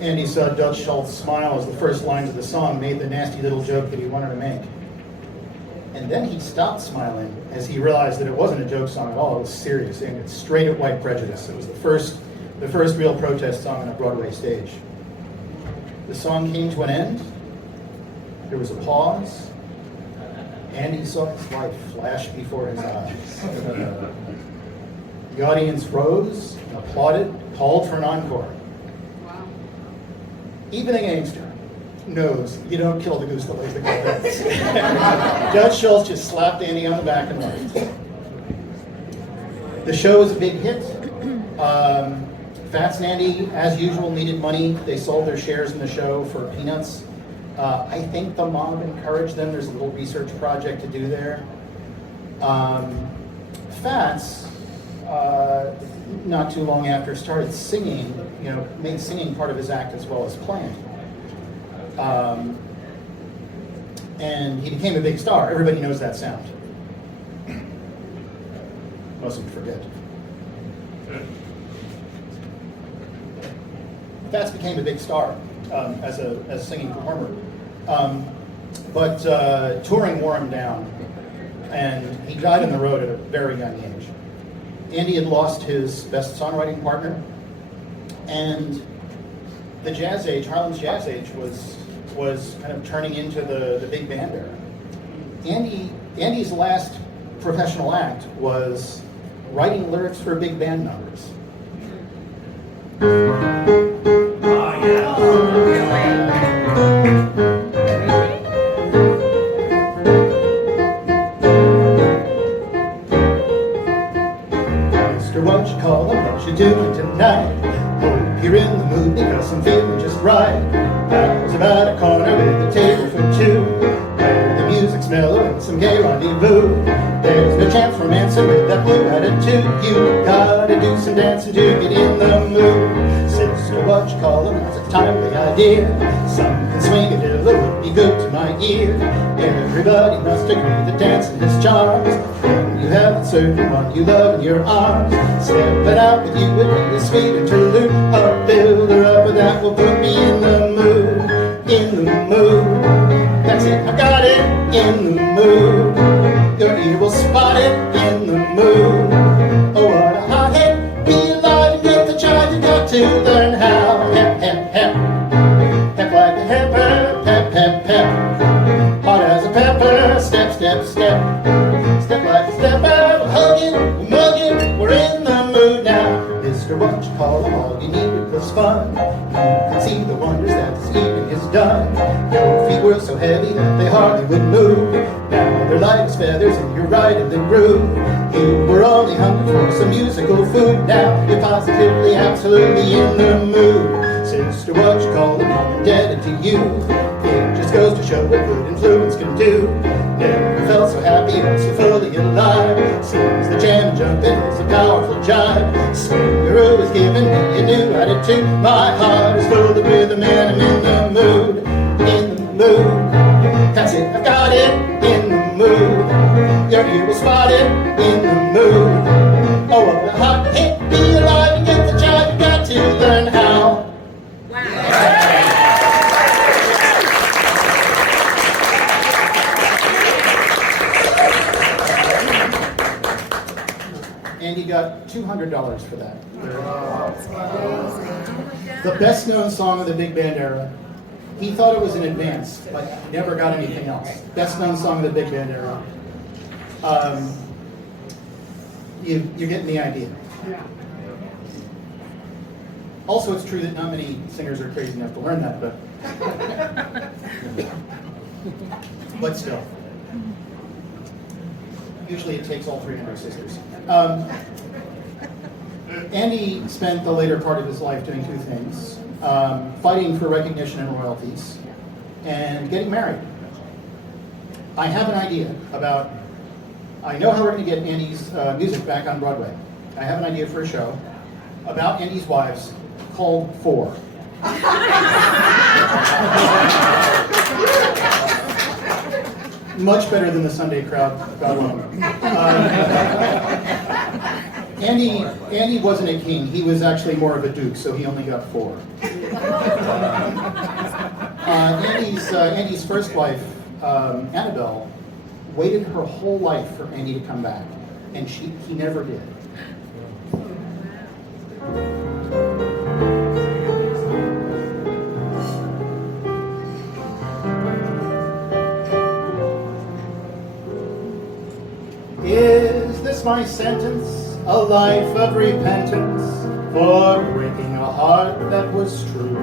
Andy saw Dutch Schultz smile as the first lines of the song made the nasty little joke that he wanted to make. And then he stopped smiling as he realized that it wasn't a joke song at all, it was serious, and it's straight at white prejudice. It was the first real protest song on a Broadway stage. The song came to an end, there was a pause, Andy saw his life flash before his eyes. The audience rose and applauded, called for an encore. Even a gangster knows you don't kill the goose that lays the golden eggs. Dutch Schultz just slapped Andy on the back and left. The show was a big hit. Fats and Andy, as usual, needed money. They sold their shares in the show for peanuts. I think the mob encouraged them. There's a little research project to do there. Fats, not too long after, started singing, made singing part of his act as well as playing. And he became a big star. Everybody knows that sound. Most of them forget. Fats became a big star as a singing performer. But touring wore him down, and he died on the road at a very young age. Andy had lost his best songwriting partner, and the jazz age, Harlem's jazz age, was kind of turning into the big band era. Andy's last professional act was writing lyrics for big band numbers. Sister, what you call 'em, what you doing tonight? Hope you're in the mood because I'm feeling just right. How's about a corner with a table for two, where the music's mellow and some gay rendezvous? There's no chance for romancing with that blue attitude. You gotta do some dancing to get in the mood. Sister, what you call 'em, it's a timely idea. Some can swing a diddle, it would be good to my ear. Everybody must agree that dancing is charms. When you have that certain one you love in your arms, step it out with you would be a sweet interlude. A builder up that will put me in the mood. In the mood. That's it, I got it. In the mood. Your ear will spot it. In the mood. Oh, what a hot hit. Be alive and get the child. You got to learn how. Hep, hep, hep. Hep like a heifer. Pep, pep, pep. Hot as a pepper. Step, step, step. Step like a stepper. We're hugging, we're mugging. We're in the mood now. Mr. What you call 'em, all you needed was fun. You can see the wonders that this evening has done. Your feet were so heavy that they hardly would move. Now they're light as feathers and you're right in the groove. You were only hungry for some musical food. Now you're positively, absolutely in the mood. Sister, what you call 'em, I'm indebted to you. It just goes to show what good influence can do. Never felt so happy and so fully alive. Seems the jam and jumping is a powerful jive. Swingaroo has given me a new attitude. My heart is full of rhythm and I'm in the mood. In the mood. That's it, I've got it. In the mood. Your ear will spot it. In the mood. Oh, what a hot hit. Be alive and get the jive. You got to learn how. Andy got $200 for that. The best known song of the big band era. He thought it was an advance, but never got anything else. Best known song of the big band era. You're getting the idea. Also, it's true that not many singers are crazy enough to learn that, but still. Usually it takes all 300 sisters. Andy spent the later part of his life doing two things, fighting for recognition and royalties, and getting married. I have an idea about, I know how we're going to get Andy's music back on Broadway. I have an idea for a show about Andy's wives called Four. Much better than the Sunday crowd got along. Andy wasn't a king. He was actually more of a duke, so he only got 4. Andy's first wife, Annabelle, waited her whole life for Andy to come back, and he never did. Is this my sentence, a life of repentance for breaking a heart that was true?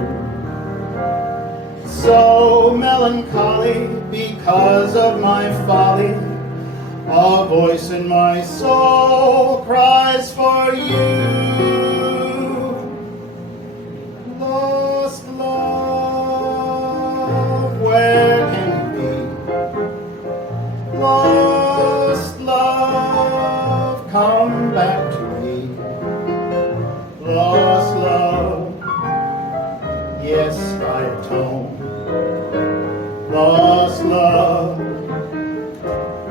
So melancholy because of my folly, a voice in my soul cries for you. Lost love, where can you be? Lost love, come back to me. Lost love, yes, I atone. Lost love,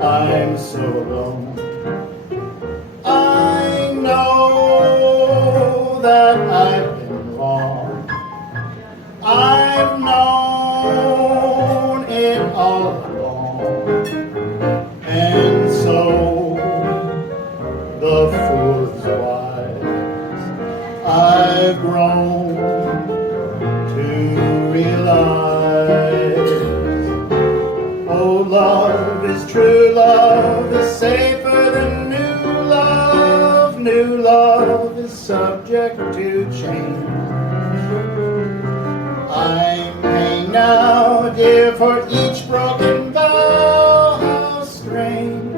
I'm so alone. I know that I've been wrong. I've known it all along. And so the fool is wise. I've grown to realize, oh, love is true, love is safer than new love. New love is subject to change. I'm paying now, dear, for each broken vow. How strange,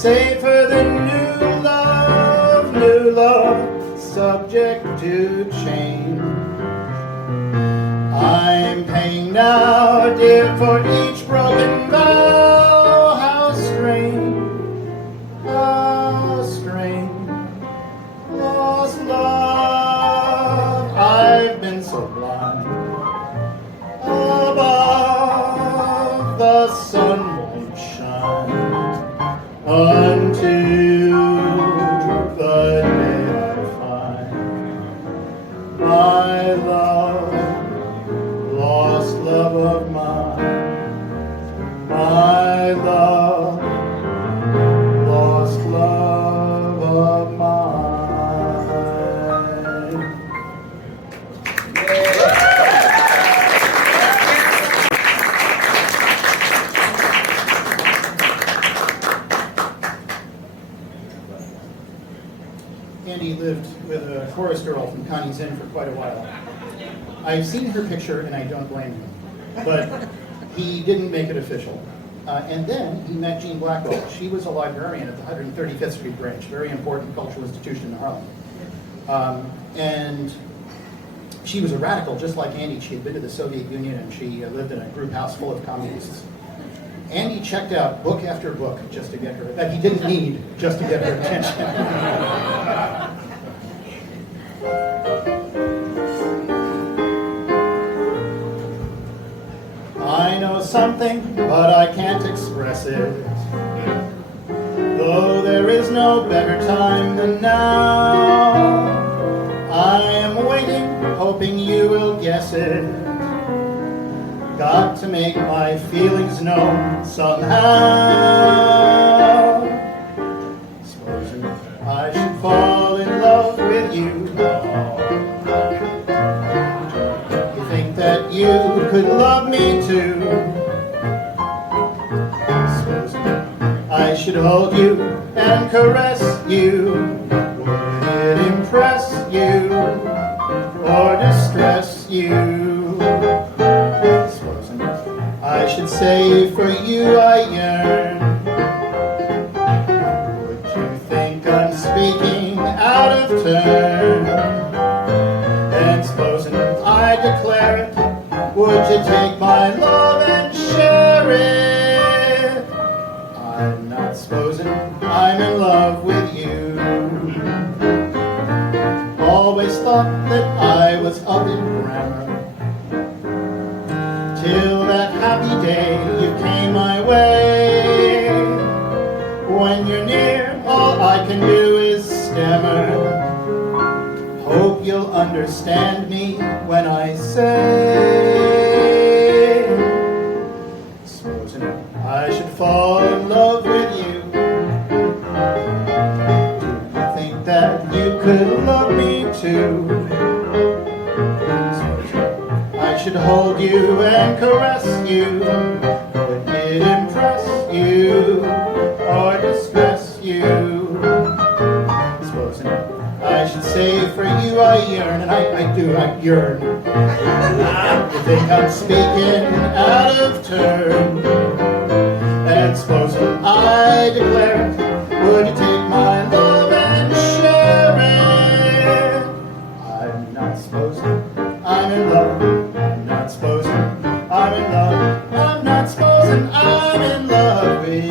safer than new love, subject to change. I'm paying now, dear, for each broken vow. How strange, lost love. I've been so blind. Above the sun won't shine until the day I find my love, lost love of mine, my love, lost love of mine. Andy lived with a chorus girl from Connie's Inn for quite a while. I've seen her picture and I don't blame him, but he didn't make it official. And then he met Jean Blackwell. She was a librarian at the 135th Street branch, very important cultural institution in Harlem. And she was a radical, just like Andy. She had been to the Soviet Union and she lived in a group house full of communists. Andy checked out book after book just to get her, that he didn't need just to get her attention. I know something, but I can't express it. Though there is no better time than now, I am waiting, hoping you will guess it. Got to make my feelings known somehow. Supposing I should fall in love with you. You think that you could love me too? Supposing I should hold you and caress you. Would it impress you or distress you? I should say for you I yearn. Would you think I'm speaking out of turn? And supposing I declare it, would you take my love and share it? I'm not supposing I'm in love with you. Always thought that I was up in grammar, till that happy day you came my way. When you're near, all I can do is stammer. Hope you'll understand me when I say, supposing I should fall in love with you. Do you think that you could love me too? I should hold you and caress you. Would it impress you or distress you? Supposing I should say for you I yearn, and I do, I yearn. You think I'm speaking out of turn? And supposing I declare it, would you take my love and share it? I'm not supposing I'm in love. I'm not supposing I'm in love. I'm not supposing I'm in love with you.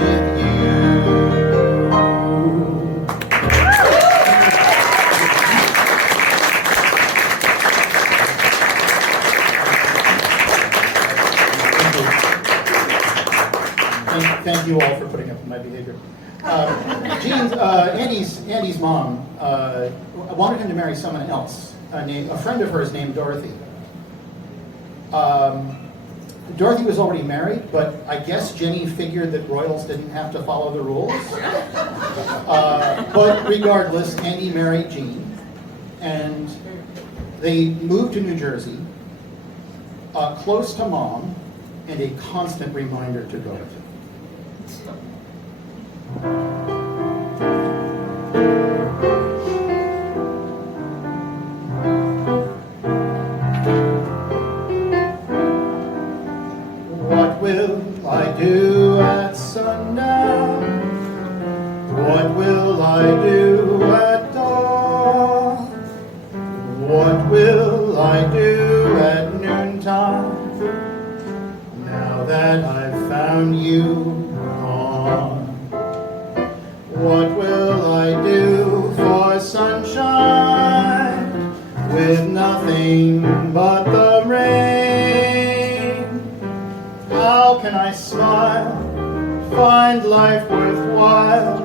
Thank you all for putting up with my behavior. Andy's mom wanted him to marry someone else, a friend of hers named Dorothy. Dorothy was already married, but I guess Jenny figured that royals didn't have to follow the rules. But regardless, Andy married Jean, and they moved to New Jersey, close to Mom, and a constant reminder to Dorothy. What will I do at sundown What will I do at noontime now that I've found you gone? What will I do for sunshine with nothing but the rain? How can I smile, find life worthwhile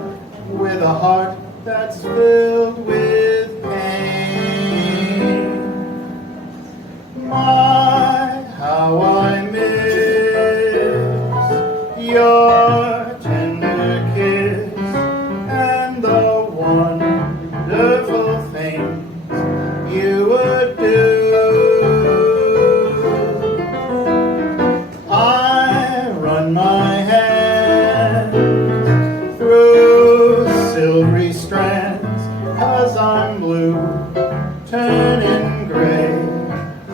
with a heart that's filled with pain? My, how I miss your tender kiss and the wonderful things you would do. I run my hands through silvery strands, 'cause I'm blue, turning gray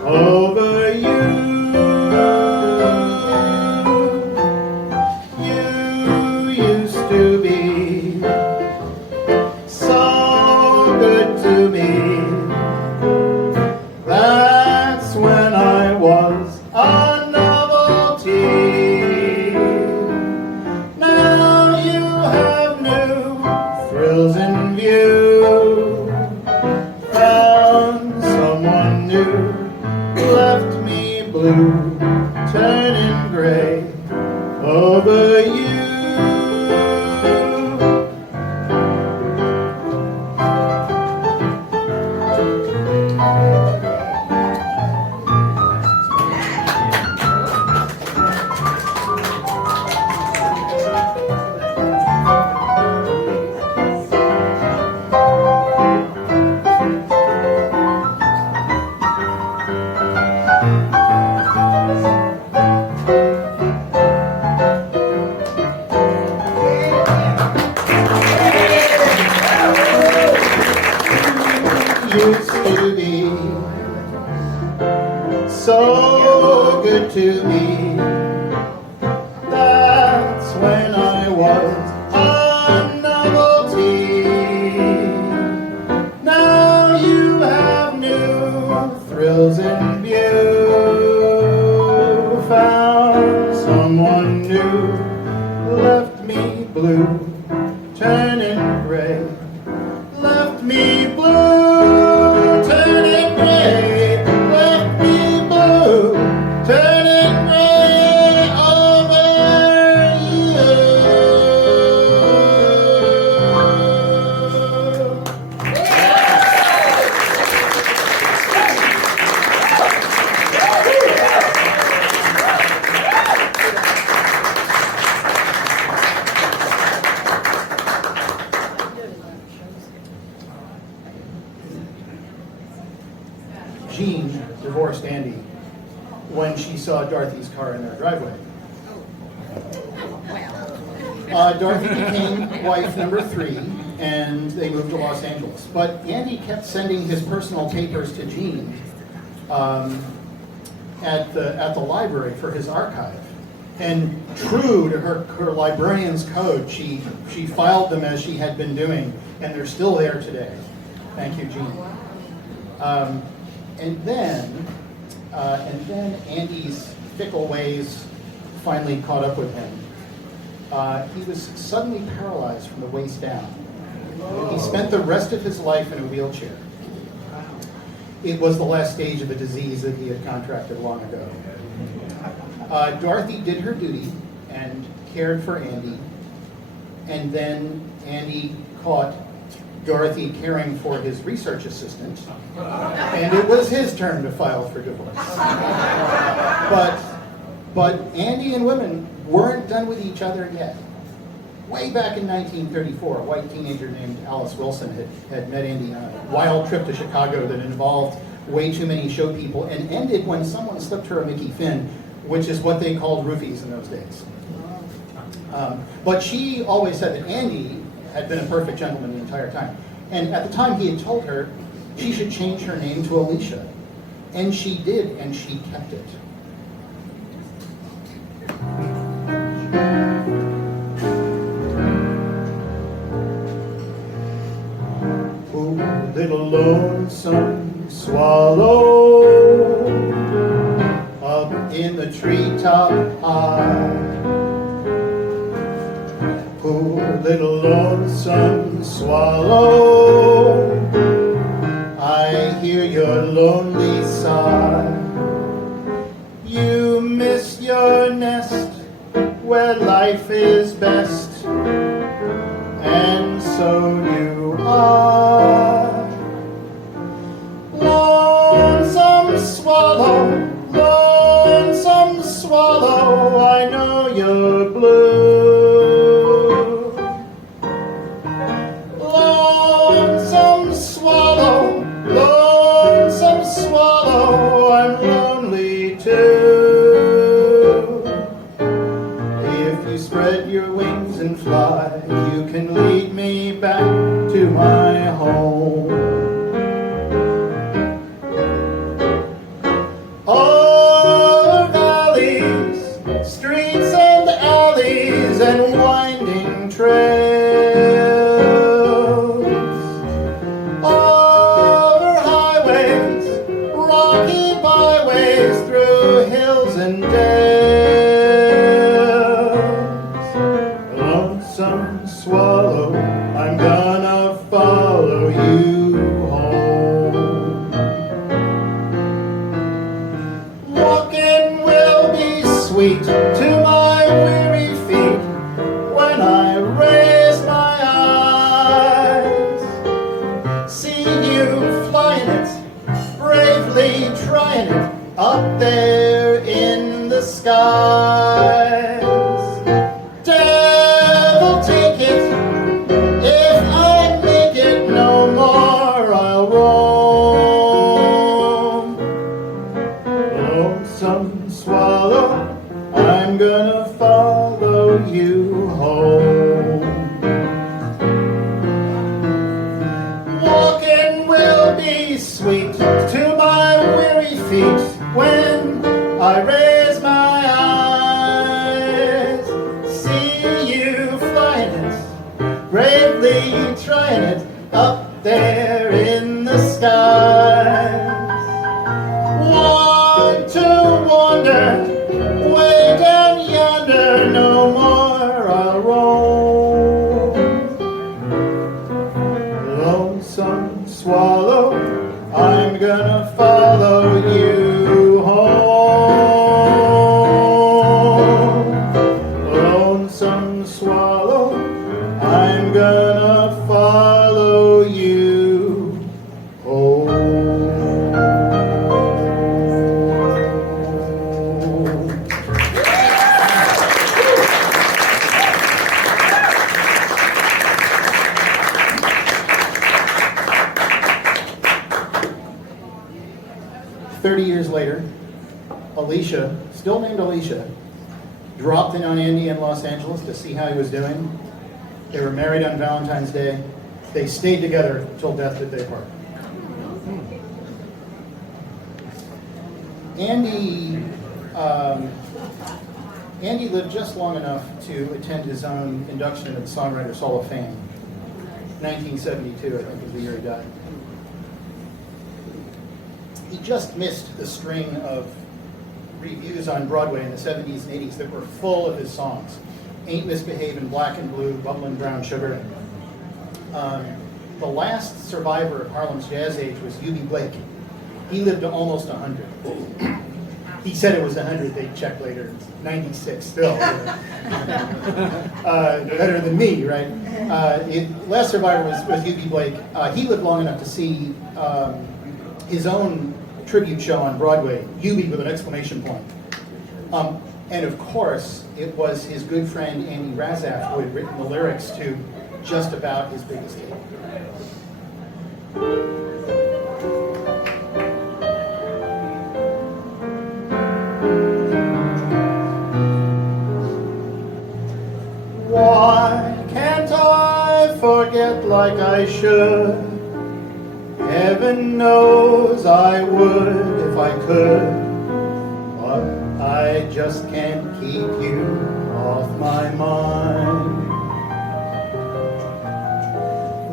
over you. You used to be so good to me. That's when I was a novelty. Now you have new thrills in view. Found someone new, left me blue, turning gray over you. Used to be so good to me. That's when I was a novelty. Now you have new thrills in view. Found someone new, left me blue, turning gray. Left me blue, turning gray. Left me blue, turning gray over you. Jean divorced Andy when she saw Dorothy's car in their driveway. Dorothy became wife number 3, and they moved to Los Angeles. But Andy kept sending his personal papers to Jean at the library for his archive. And true to her librarian's code, she filed them as she had been doing, and they're still there today. Thank you, Jean. And then Andy's fickle ways finally caught up with him. He was suddenly paralyzed from the waist down. He spent the rest of his life in a wheelchair. It was the last stage of a disease that he had contracted long ago. Dorothy did her duty and cared for Andy, and then Andy caught Dorothy caring for his research assistant, and it was his turn to file for divorce. But Andy and women weren't done with each other yet. Way back in 1934, a white teenager named Alice Wilson had met Andy on a wild trip to Chicago that involved way too many show people and ended when someone slipped her a Mickey Finn, which is what they called roofies in those days. But she always said that Andy had been a perfect gentleman the entire time. And at the time he had told her she should change her name to Alicia. And she did, and she kept it. Oh, little lonesome swallow up in the treetop high. Poor little lonesome swallow, I hear your lonely sigh. You miss your nest where life is best, and so you are. Lonesome swallow, I know you're blue. Lonesome swallow, I'm lonely too. If you spread your wings and fly, you can lead me back to my home. Over valleys, streets and alleys, and winding trails. Over highways, rocky byways, through hills and dales. Lonesome swallow, I'm gonna follow you home. Walking will be sweet to my weary feet when I raise my eyes. See you flying it, bravely trying it, up there in the skies. Devil take it, if I make it no more, I'll roam. Lonesome swallow, I'm gonna follow you home. Walking will be sweet to my weary feet when I raise my eyes. See you flying it, bravely trying it, up there in the skies. Want to wander way down yonder, no more I'll roam. Lonesome swallow, I'm gonna follow you home. Lonesome swallow, I'm gonna follow you home. 30 years later, Alicia, still named Alicia, dropped in on Andy in Los Angeles to see how he was doing. They were married on Valentine's Day. They stayed together till death did they part. Andy lived just long enough to attend his own induction into the Songwriters Hall of Fame. 1972, I think, was the year he died. He just missed the string of revues on Broadway in the 70s and 80s that were full of his songs. Ain't Misbehavin', Black and Blue, Bubbling Brown Sugar. The last survivor of Harlem's jazz age was Eubie Blake. He lived to almost 100. He said it was 100, they checked later. It's 96 still. Better than me, right? Last survivor was Eubie Blake. He lived long enough to see his own tribute show on Broadway, Eubie with an exclamation point. And of course, it was his good friend Andy Razaf who had written the lyrics to just about his biggest hit. Why can't I forget like I should? Heaven knows I would if I could, but I just can't keep you off my mind.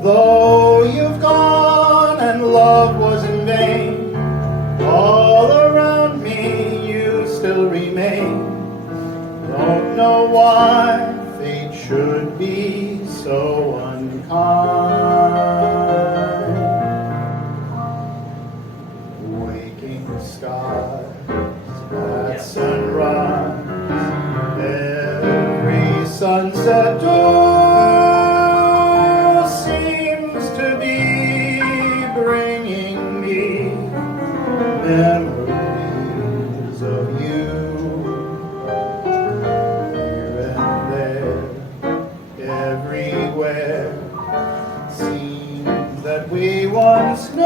Though you've gone and love was in vain, waking skies at sunrise, every sunset door seems to be bringing me memories of you. Here and there, everywhere, seems that we once knew,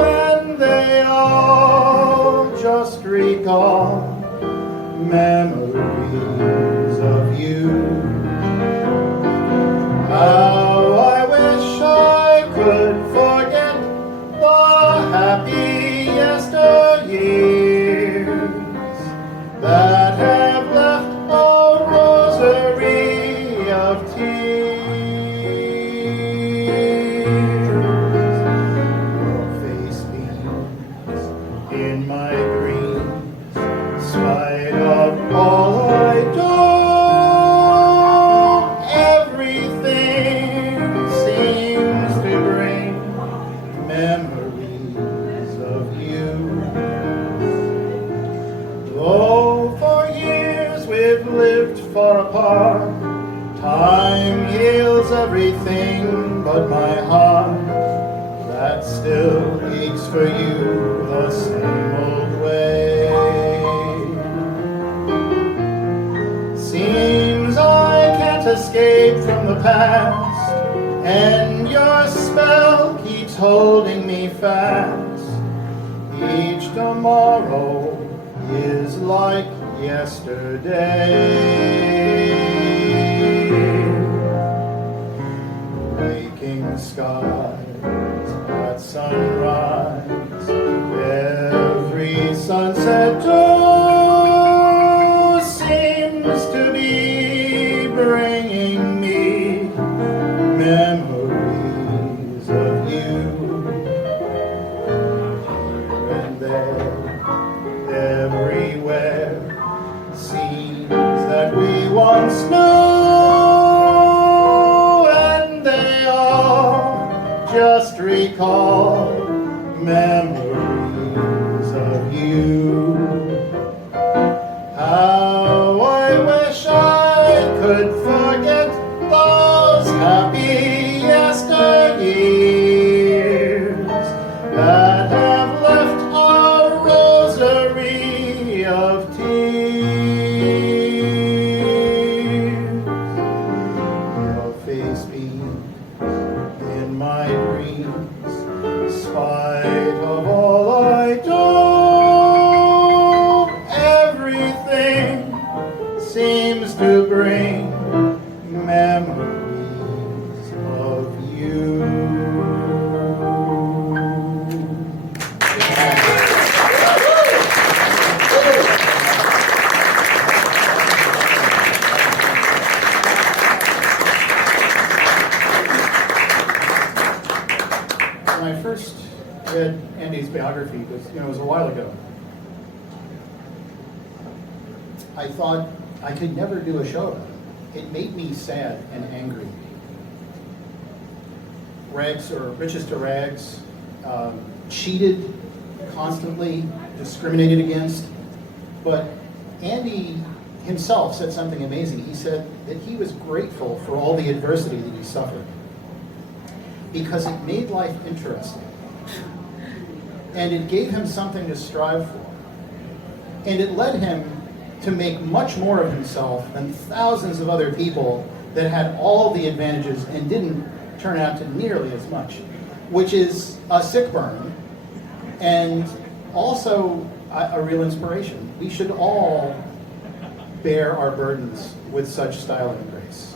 and they all just recall memories of you. How I wish I could forget the happy yesteryears that have left a rosary of tears. Your face beams in my dreams, in spite of all I do. Everything seems to bring memories of you. Though for years we've lived far apart, time heals everything but my heart, that still aches for you the same old way. Seems I can't escape from the past, and your spell keeps holding me fast. Each tomorrow is like yesterday. Waking skies at sunrise, every sunset door seems to be bringing me memories of you. Here and there, everywhere, seems that we once knew, and they all just recall memories of you. How I wish I could forget those happy yesteryears that have left a rosary of tears. Your face beams in my dreams, in spite of all I do. Everything seems to bring memories of you. When I first read Andy's biography, it was a while ago, I thought I could never do a show about it. It made me sad and angry. Rags, or riches to rags, cheated constantly, discriminated against. But Andy himself said something amazing. He said that he was grateful for all the adversity that he suffered because it made life interesting. And it gave him something to strive for. And it led him to make much more of himself than thousands of other people that had all the advantages and didn't turn out to nearly as much, which is a sick burn and also a real inspiration. We should all bear our burdens with such style and grace.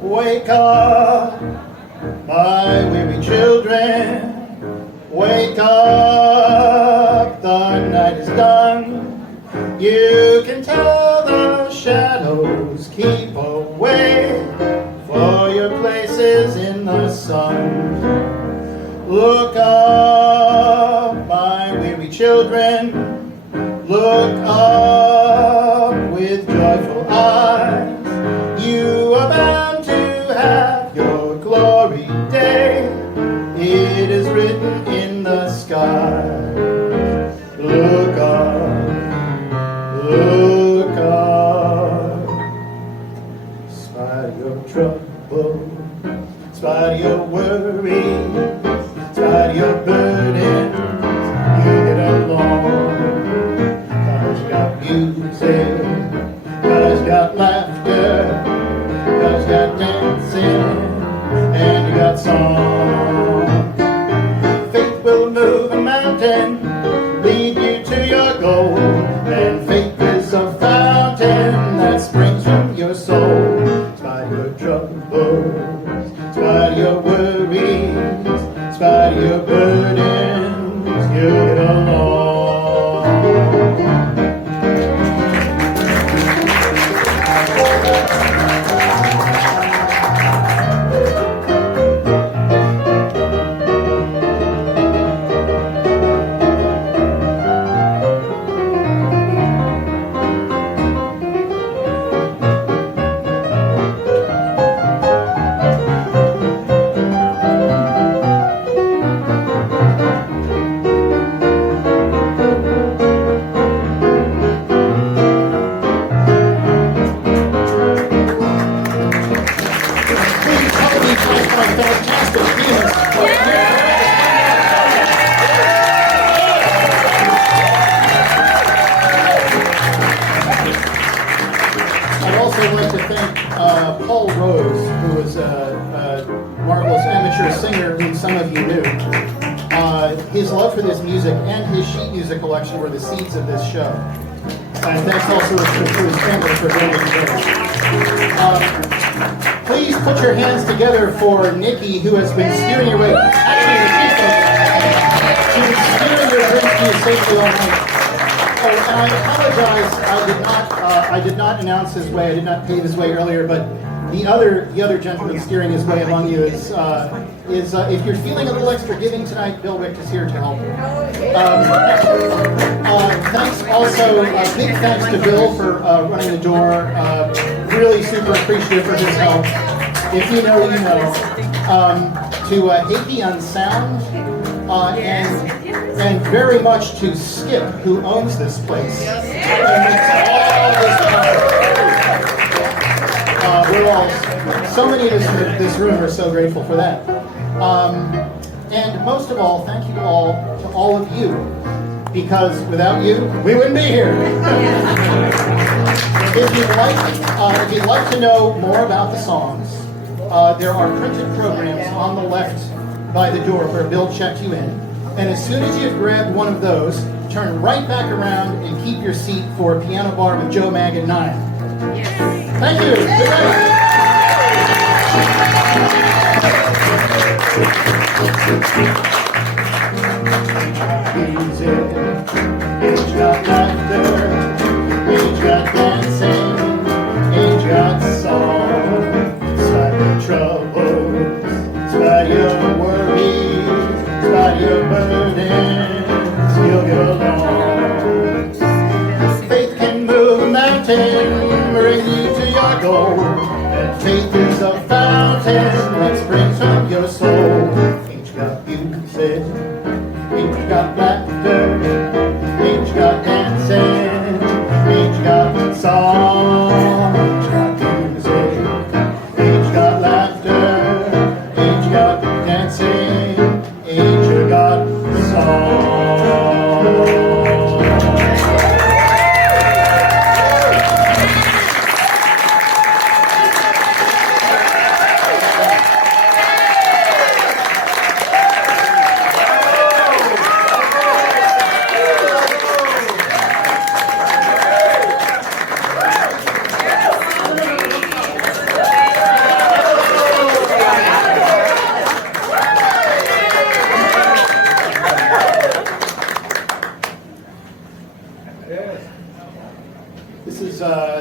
Wake up, my weary children. Wake up, the night is done. You can tell the shadows keep away, for your places in the sun. Look up, my weary children. Look up with joyful eyes. You are bound to have your glory day. It is written in the sky. Look up, look up. Spite your trouble, spite your worries, spite your burdens, you get along. 'Cause you got music, 'cause you got laughter, 'cause you got dancing, and you got song. Faith will move a mountain, lead you to your goal, and faith is a fountain that springs from your soul. Spite your troubles, spite your worries, spite your burdens, you get along. His love for this music and his sheet music collection were the seeds of this show. And thanks also to his family for bringing it. Please put your hands together for Nikki, who has been steering your way. Actually, she's been steering your drinks to you safely all night. Oh, and I apologize, I did not announce his way, I did not pave his way earlier, but the other gentleman steering his way among you is if you're feeling a little extra giving tonight, Bill Wick is here to help. Thanks also, big thanks to Bill for running the door. Really super appreciative for his help. If you know, you know. To Hapey on sound, and very much to Skip, who owns this place. And makes all this we're all, so many of us in this room are so grateful for that. And most of all, thank you all to all of you, because without you, we wouldn't be here. If you'd like to know more about the songs, there are printed programs on the left by the door where Bill checked you in. And as soon as you've grabbed one of those, turn right back around and keep your seat for Piano Bar with Joe Mag at 9. Thank you. Good night. Music, Aintcha got laughter, Aintcha got dancing, Aintcha got song. Spite your troubles, spite your worries, spite your burdens, you'll get along. Faith can move a mountain, bring you to your goal, and faith is a fountain that springs from your soul. Aintcha got music, Aintcha got laughter, Aintcha got dancing, Aintcha got song. Aintcha got music, Aintcha got laughter, Aintcha got dancing, Aintcha got song.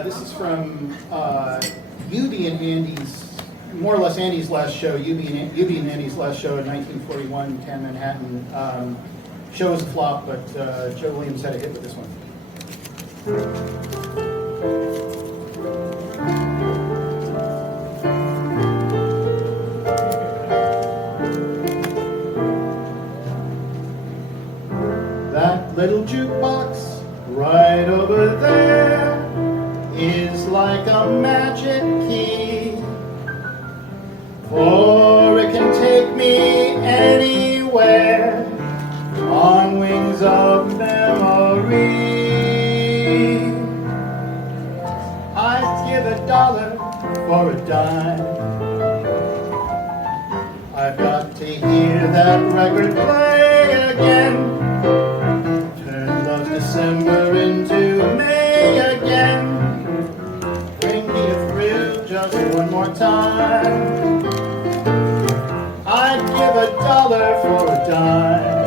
This is from Eubie and Andy's, more or less Andy's last show, Eubie and Andy's last show in 1941, 10 Manhattan. Show was a flop, but Joe Williams had a hit with this one. That little jukebox right over there is like a magic key, for it can take me anywhere on wings of memory. I'd give $1 for a dime. I've got to hear that record play again. Turn love December into May again. Bring me a thrill just one more time. I'd give $1 for a dime,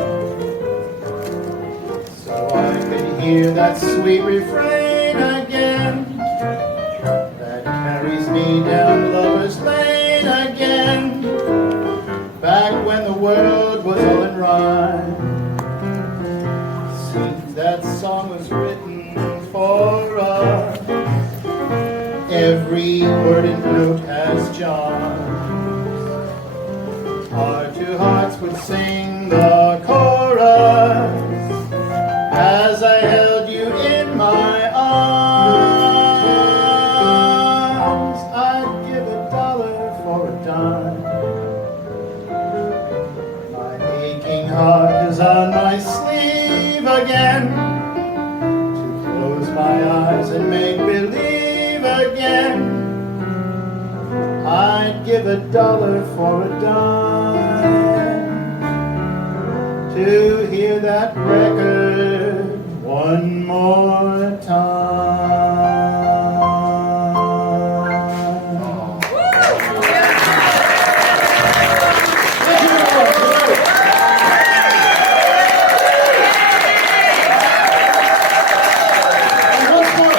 so I could hear that sweet refrain again, that carries me down Lover's Lane again, back when the world was all in rhyme. Seems that song was written for us. Every word and note has charm. Heart to hearts would sing the chorus as I held you in my arms. I'd give $1 for a dime. My aching heart is on my sleeve again, to close my eyes and make believe again. I'd give $1 for a dime, to hear that record one more time. And once more,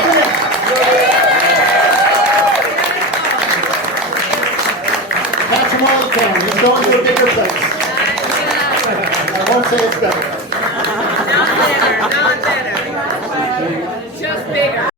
catch him all you can. He's going to a bigger place. I won't say it's better. Not better, not better. Just bigger.